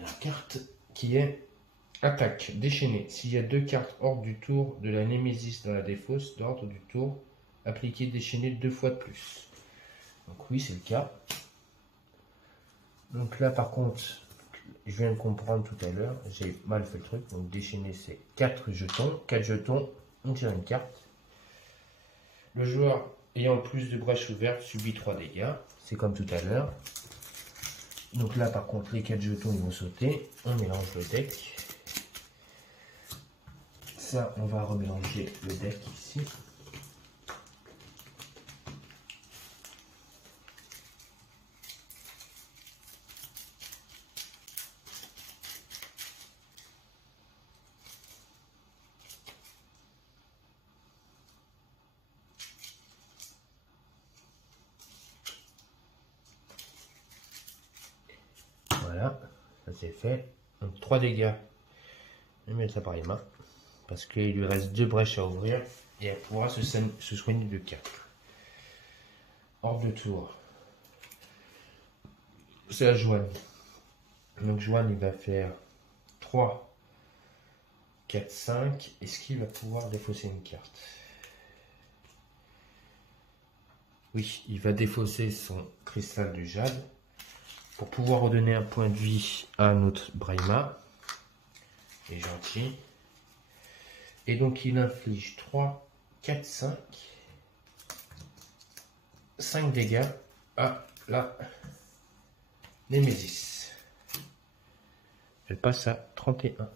La carte qui est attaque, déchaînée. S'il y a 2 cartes hors du tour de la Némésis dans la défausse d'ordre du tour, appliquez déchaîné 2 fois de plus. Donc oui, c'est le cas. Donc là, par contre, je viens de comprendre tout à l'heure, j'ai mal fait le truc. Donc déchaîner, c'est 4 jetons. 4 jetons, on tire une carte. Le joueur ayant le plus de brèches ouvertes subit 3 dégâts. C'est comme tout à l'heure. Donc là, par contre, les 4 jetons, ils vont sauter. On mélange le deck. Ça, on va remélanger le deck ici. Voilà, ça c'est fait. Donc 3 dégâts. Je vais mettre ça par les mains. Parce qu'il lui reste 2 brèches à ouvrir. Et elle pourra se soigner de 4. Ordre de tour. C'est à Johan. Donc Johan il va faire 3, 4, 5. Est-ce qu'il va pouvoir défausser une carte? Oui, il va défausser son cristal du jade. Pour pouvoir redonner un point de vie à notre Braima. Il est gentil. Et donc il inflige 3, 4, 5. 5 dégâts à la Némésis. Elle passe à 31.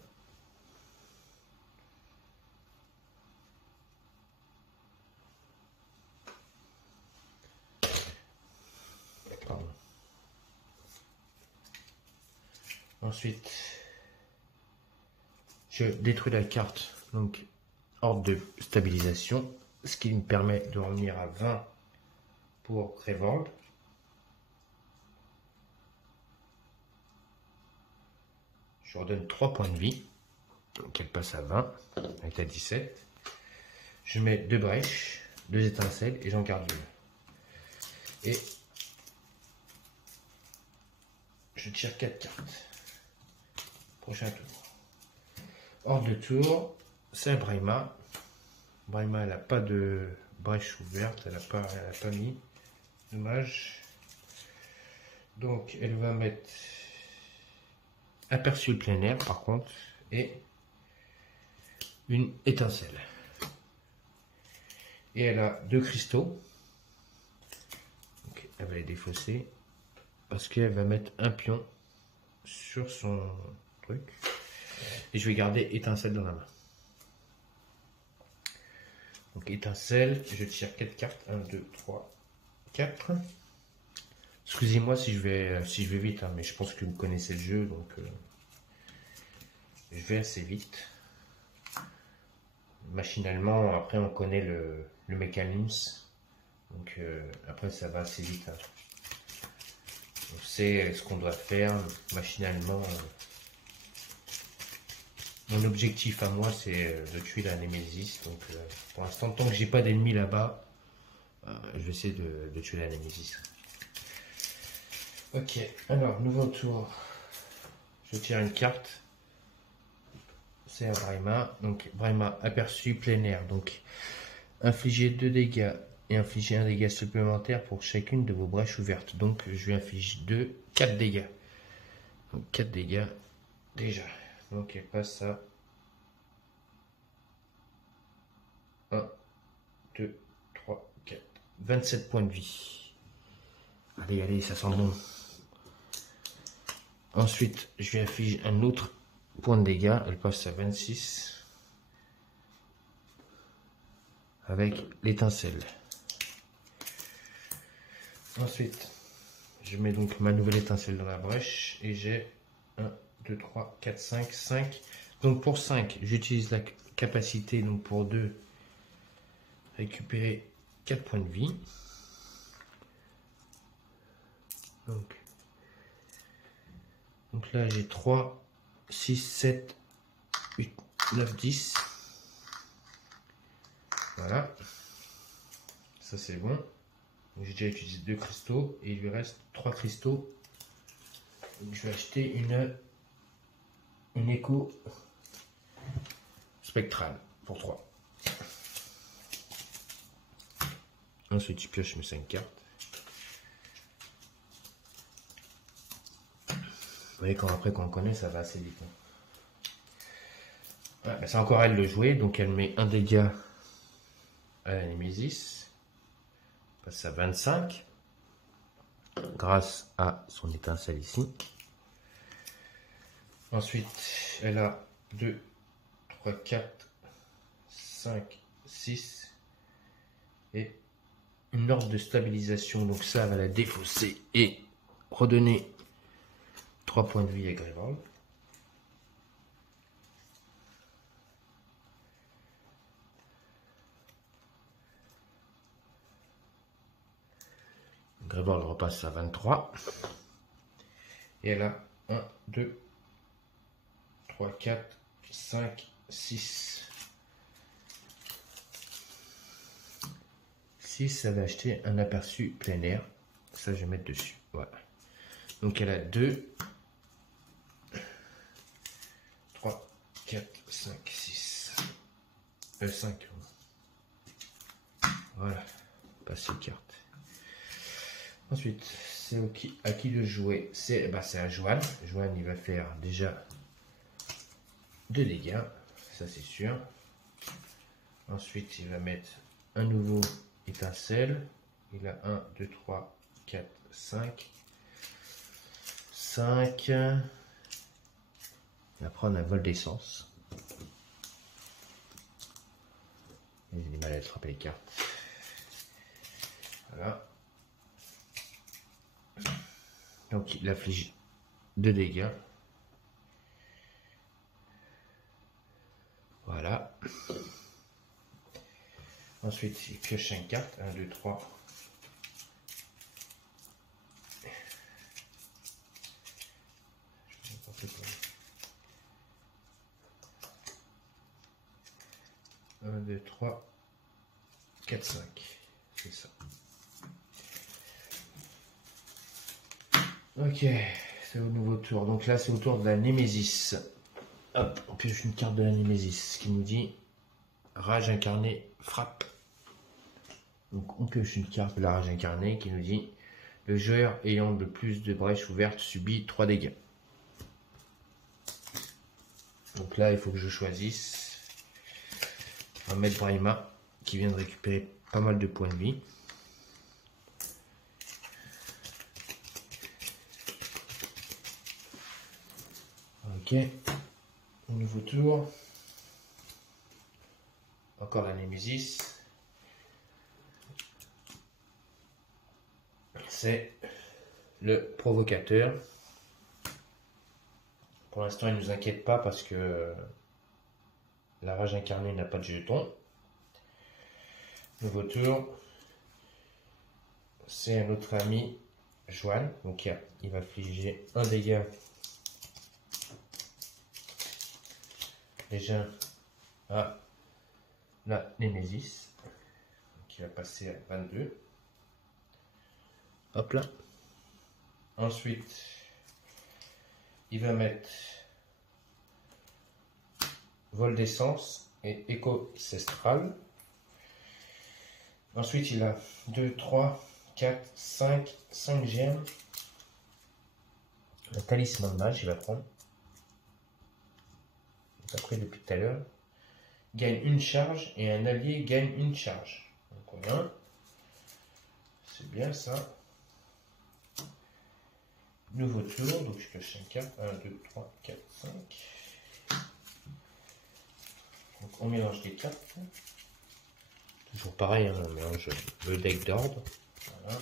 Pardon. Ensuite, je détruis la carte, donc ordre de stabilisation, ce qui me permet de revenir à 20 pour Revold. Je redonne 3 points de vie, donc elle passe à 20, avec la 17. Je mets 2 brèches, 2 étincelles et j'en garde une. Et je tire 4 cartes. Prochain tour. Hors de tour, c'est Braima. Braima, elle n'a pas de brèche ouverte, elle n'a pas mis. Dommage. Donc, elle va mettre aperçu le plein air par contre, et une étincelle. Et elle a 2 cristaux. Donc, elle va les défausser parce qu'elle va mettre un pion sur son truc. Et je vais garder étincelle dans la main. Donc étincelle, je tire 4 cartes. 1, 2, 3, 4. Excusez-moi si je vais vite, hein, mais je pense que vous connaissez le jeu, donc je vais assez vite. Machinalement, après on connaît le mécanisme, donc après ça va assez vite. Hein. On sait ce qu'on doit faire machinalement. Mon objectif à moi, c'est de tuer la Némésis. Donc pour l'instant, tant que j'ai pas d'ennemis là-bas, je vais essayer de tuer la Némésis. Ok, alors nouveau tour. Je tire une carte. C'est à Braima. Donc Braima aperçu plein air. Donc infliger 2 dégâts et infliger un dégât supplémentaire pour chacune de vos brèches ouvertes. Donc je lui inflige 4 dégâts. Donc 4 dégâts déjà. Donc elle passe à 1, 2, 3, 4. 27 points de vie. Allez, allez, ça sent bon. Ensuite, je lui inflige un autre point de dégâts. Elle passe à 26. Avec l'étincelle. Ensuite, je mets donc ma nouvelle étincelle dans la brèche. Et j'ai 1, 2, 3, 4, 5, 5. Donc pour 5, j'utilise la capacité, donc pour 2, récupérer 4 points de vie. Donc là j'ai 3, 6, 7, 8, 9, 10. Voilà. Ça c'est bon. J'ai déjà utilisé 2 cristaux et il lui reste 3 cristaux. Donc, je vais acheter une écho spectrale pour 3. Ensuite, je pioche mes 5 cartes. Vous voyez, après qu'on connaît, ça va assez vite. Voilà, c'est encore elle de jouer, donc elle met un dégât à la Némésis. Passe à 25. Grâce à son étincelle ici. Ensuite, elle a 2, 3, 4, 5, 6 et une ordre de stabilisation. Donc ça va la défausser et redonner 3 points de vie à Grévald. Grévald repasse à 23. Et elle a 1, 2, 3, 4, 5, 6. 6, ça va acheter un aperçu plein air. Ça, je vais mettre dessus. Voilà. Donc, elle a 2, 3, 4, 5, 6. 5. Voilà. Passer carte. Ensuite, c'est à qui de jouer. C'est à Joanne. Joanne, il va faire déjà 2 dégâts. Ça, c'est sûr. Ensuite, il va mettre un nouveau étincelle. Il a 1, 2, 3, 4, 5. 5. Il va prendre un vol d'essence. J'ai du mal à attraper les cartes. Voilà. Donc il afflige 2 dégâts. Voilà. Ensuite, il pioche 5 cartes. 1, 2, 3. Un, 2, 3, 4, 5. C'est ça. Ok, c'est au nouveau tour. Donc là, c'est au tour de la Némésis. Hop, on pioche une carte de la Némésis qui nous dit Rage incarnée, frappe. Donc on pioche une carte de la Rage incarnée qui nous dit le joueur ayant le plus de brèches ouvertes subit 3 dégâts. là, il faut que je choisisse. On va mettre Brahima, qui vient de récupérer pas mal de points de vie. Ok. Nouveau tour. Encore la Némésis. C'est le provocateur. Pour l'instant, il ne nous inquiète pas parce que la rage incarnée n'a pas de jeton. Nouveau tour. C'est notre ami Joanne. Donc il va infliger un dégât. Déjà à la Némésis. Qui va passer à 22. Hop là. Ensuite, il va mettre vol d'essence et écho ancestral. Ensuite, il a 2, 3, 4, 5 gemmes. Un talisman de mage, il va prendre. Après, depuis tout à l'heure. Gagne une charge et un allié gagne une charge. Donc on a. C'est bien ça. Nouveau tour, donc je pioche 5 cartes. 1, 2, 3, 4, 5. Donc on mélange les cartes. Toujours pareil, hein, on mélange le deck d'ordre. Voilà.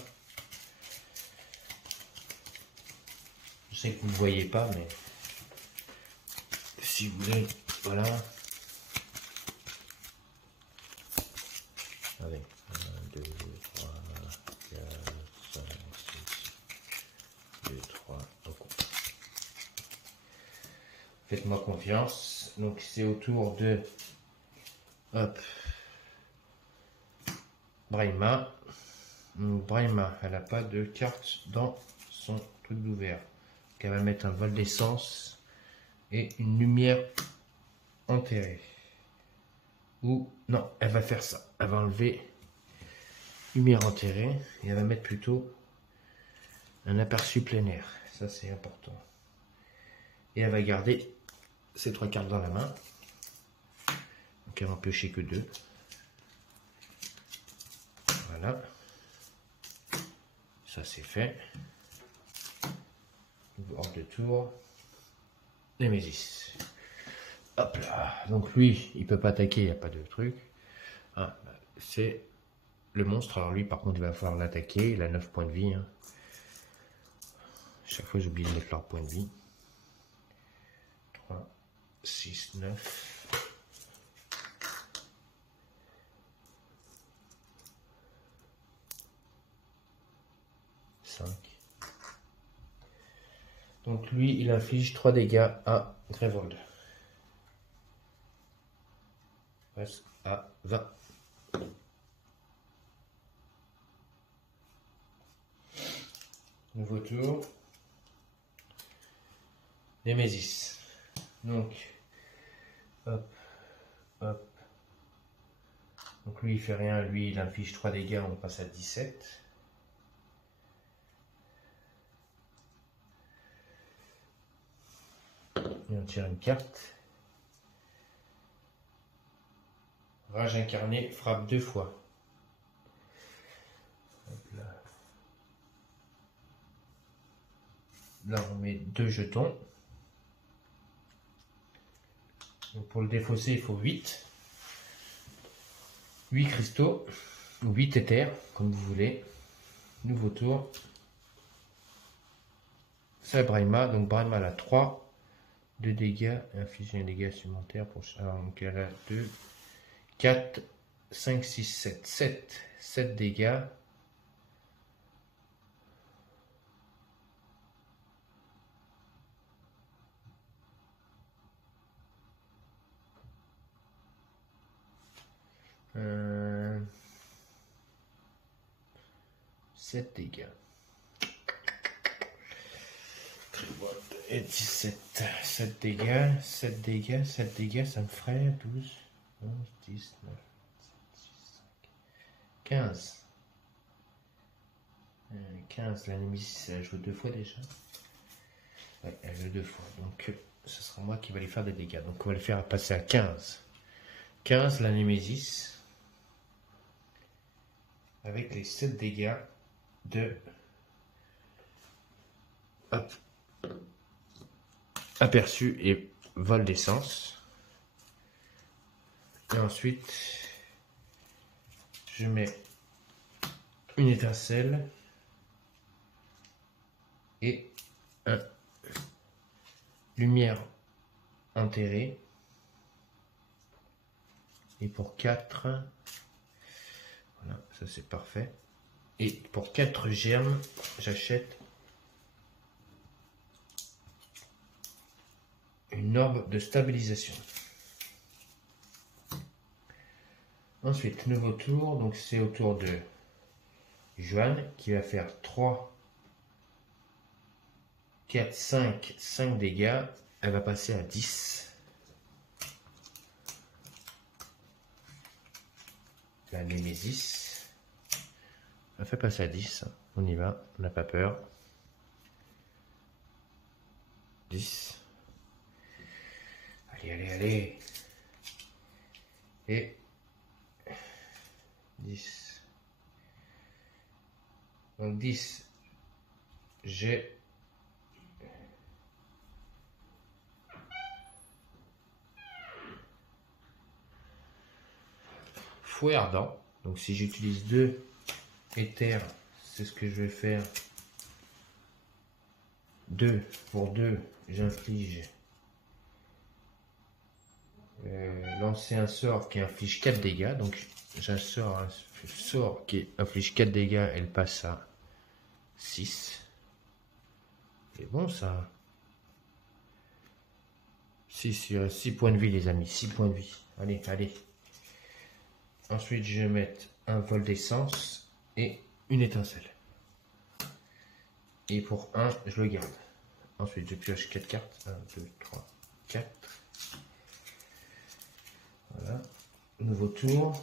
Je sais que vous ne voyez pas, mais si vous voulez, voilà. Allez, 1, 2, 3, 4, 5, 6, 2, 3, faites-moi confiance. Donc c'est au tour de hop, Brahima. Brahima, elle n'a pas de carte dans son truc d'ouvert. Donc elle va mettre un vol d'essence et une lumière enterrée. Ou non, elle va faire ça. Elle va enlever lumière enterrée et elle va mettre plutôt un aperçu plein air. Ça c'est important. Et elle va garder ces 3 cartes dans la main. Donc elle va en piocher que 2. Voilà. Ça c'est fait. Hors de tour. Némésis. Hop là. Donc lui, il peut pas attaquer, il n'y a pas de truc. Ah, c'est le monstre. Alors lui, par contre, il va falloir l'attaquer. Il a 9 points de vie. Hein. Chaque fois, j'oublie de mettre leur point de vie. 3, 6, 9. Donc lui, il inflige 3 dégâts à Grévold. Passe à 20. Nouveau tour. Némésis. Donc, hop, hop. Donc lui, il fait rien. Lui, il inflige 3 dégâts. On passe à 17. Et on tire une carte. Rage incarnée frappe 2 fois. Hop là. Là, on met 2 jetons. Donc pour le défausser, il faut 8. 8 cristaux. Ou 8 éthers, comme vous voulez. Nouveau tour. C'est Brahima. Donc Brahima a 3. 2 dégâts. Infliger un dégât supplémentaire pour chaque. Donc elle a 2, 4, 5, 6, 7. 7 dégâts. Euh, 7 dégâts. Et 17. 7 dégâts. 7 dégâts. 7 dégâts. Ça me ferait 12, 11, 10, 9, 7, 6, 5, 15. 15. La Némésis, elle joue 2 fois déjà. Ouais, elle joue 2 fois. Donc ce sera moi qui va lui faire des dégâts. Donc on va le faire passer à 15. 15 la Némésis. Avec les 7 dégâts de... Hop. Aperçu et vol d'essence. Et ensuite, je mets une étincelle et un lumière enterrée. Et pour 4, voilà, ça c'est parfait. Et pour 4 germes, j'achète une orbe de stabilisation. Ensuite, nouveau tour, donc c'est au tour de Joanne qui va faire 3, 4, 5 dégâts. Elle va passer à 10. La Némésis. Elle fait passer à 10. On y va, on n'a pas peur. 10. Allez, allez, allez. Et 10. Donc 10. J'ai fouet ardent. Donc si j'utilise 2 éthers, c'est ce que je vais faire. 2 pour 2, j'inflige lancer un sort qui inflige 4 dégâts. Donc j'ai un sort qui inflige 4 dégâts, elle passe à 6. C'est bon ça. 6 points de vie les amis, 6 points de vie. Allez, allez. Ensuite je vais mettre un vol d'essence et une étincelle. Et pour 1, je le garde. Ensuite je pioche 4 cartes. 1, 2, 3, 4. Voilà. Nouveau tour.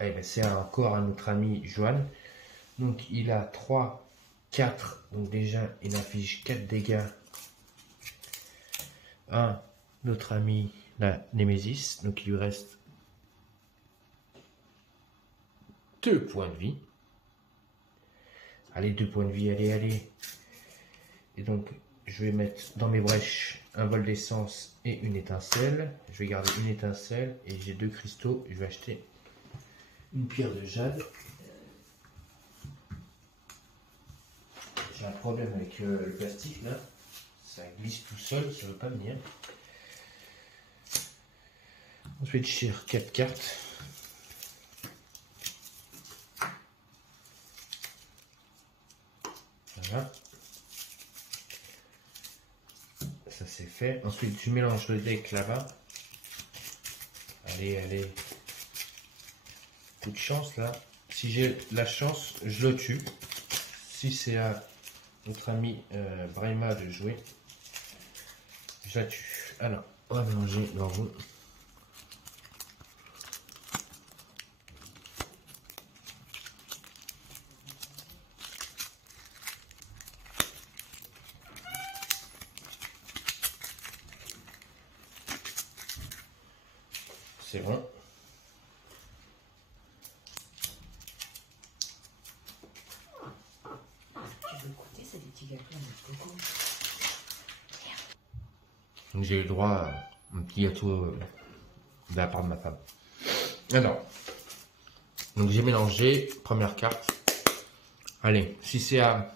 Eh ben, c'est encore à notre ami Joanne. Donc il a 3, 4. Donc déjà il inflige 4 dégâts à notre ami la Némésis. Donc il lui reste 2 points de vie. Allez, 2 points de vie, allez, allez. Et donc je vais mettre dans mes brèches un vol d'essence et une étincelle. Je vais garder une étincelle et j'ai 2 cristaux. Je vais acheter une pierre de jade. J'ai un problème avec le plastique là. Ça glisse tout seul, ça ne veut pas venir. Ensuite je tire 4 cartes. Voilà. Ça c'est fait. Ensuite je mélange le deck là-bas. Allez, allez. Coup de chance là. Si j'ai la chance, je le tue. Si c'est à notre ami Brahma de jouer, je la tue. Alors, on va mélanger dans vous. C'est bon. Donc j'ai eu le droit à un petit gâteau de la part de ma femme. Alors, donc j'ai mélangé, première carte. Allez, si c'est à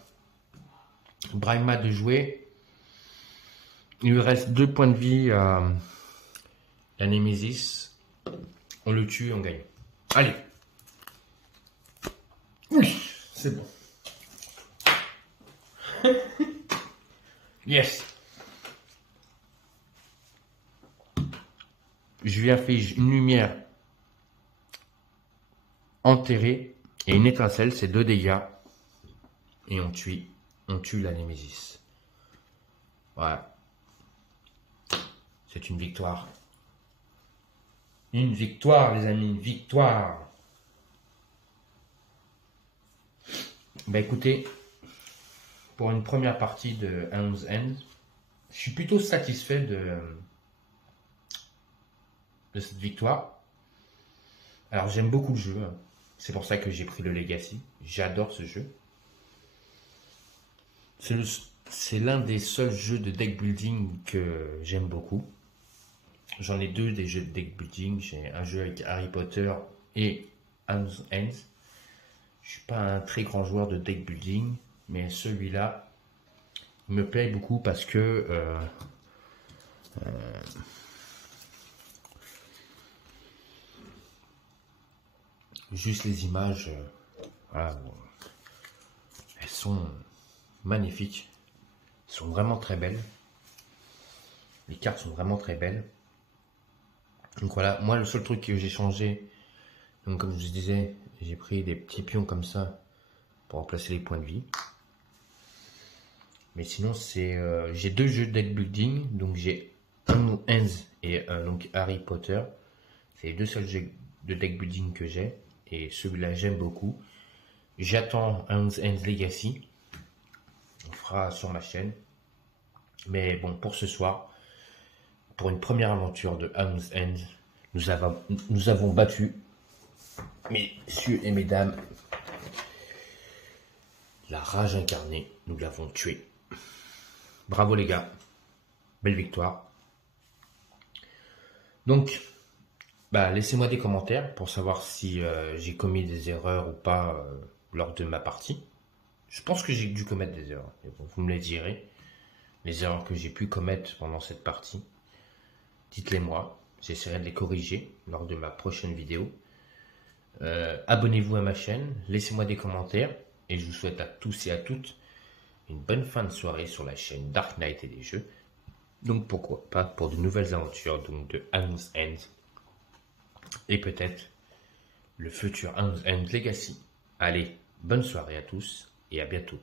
Brahma de jouer, il lui reste 2 points de vie à la Némésis. On le tue, on gagne. Allez. Oui, c'est bon. Yes. Je lui inflige une lumière enterrée et une étincelle, c'est 2 dégâts. Et on tue la Némésis. Voilà. C'est une victoire. Une victoire, les amis, une victoire. Bah écoutez, pour une première partie de 11 Ends, je suis plutôt satisfait de cette victoire. Alors j'aime beaucoup le jeu, hein. C'est pour ça que j'ai pris le Legacy. J'adore ce jeu. C'est l'un des seuls jeux de deck building que j'aime beaucoup. J'en ai deux des jeux de deck building. J'ai un jeu avec Harry Potter et House Ends. Je suis pas un très grand joueur de deck building, mais celui-là me plaît beaucoup parce que juste les images, voilà, elles sont magnifiques. Elles sont vraiment très belles. Les cartes sont vraiment très belles. Donc voilà, moi le seul truc que j'ai changé, donc comme je vous disais, j'ai pris des petits pions comme ça pour remplacer les points de vie. Mais sinon c'est, j'ai deux jeux de deck building, donc j'ai un Ends et donc Harry Potter. C'est les deux seuls jeux de deck building que j'ai et celui-là j'aime beaucoup. J'attends House Ends Legacy. On fera sur ma chaîne. Mais bon, pour ce soir, pour une première aventure de House Ends, nous avons battu, messieurs et mesdames, la rage incarnée. Nous l'avons tué. Bravo les gars. Belle victoire. Donc, laissez-moi des commentaires pour savoir si j'ai commis des erreurs ou pas lors de ma partie. Je pense que j'ai dû commettre des erreurs. Vous me les direz. Les erreurs que j'ai pu commettre pendant cette partie. Dites-les moi. J'essaierai de les corriger lors de ma prochaine vidéo. Abonnez-vous à ma chaîne. Laissez-moi des commentaires. Et je vous souhaite à tous et à toutes une bonne fin de soirée sur la chaîne Dark Knight et des jeux. Donc pourquoi pas pour de nouvelles aventures donc de House Ends. Et peut-être le futur House Ends Legacy. Allez, bonne soirée à tous et à bientôt.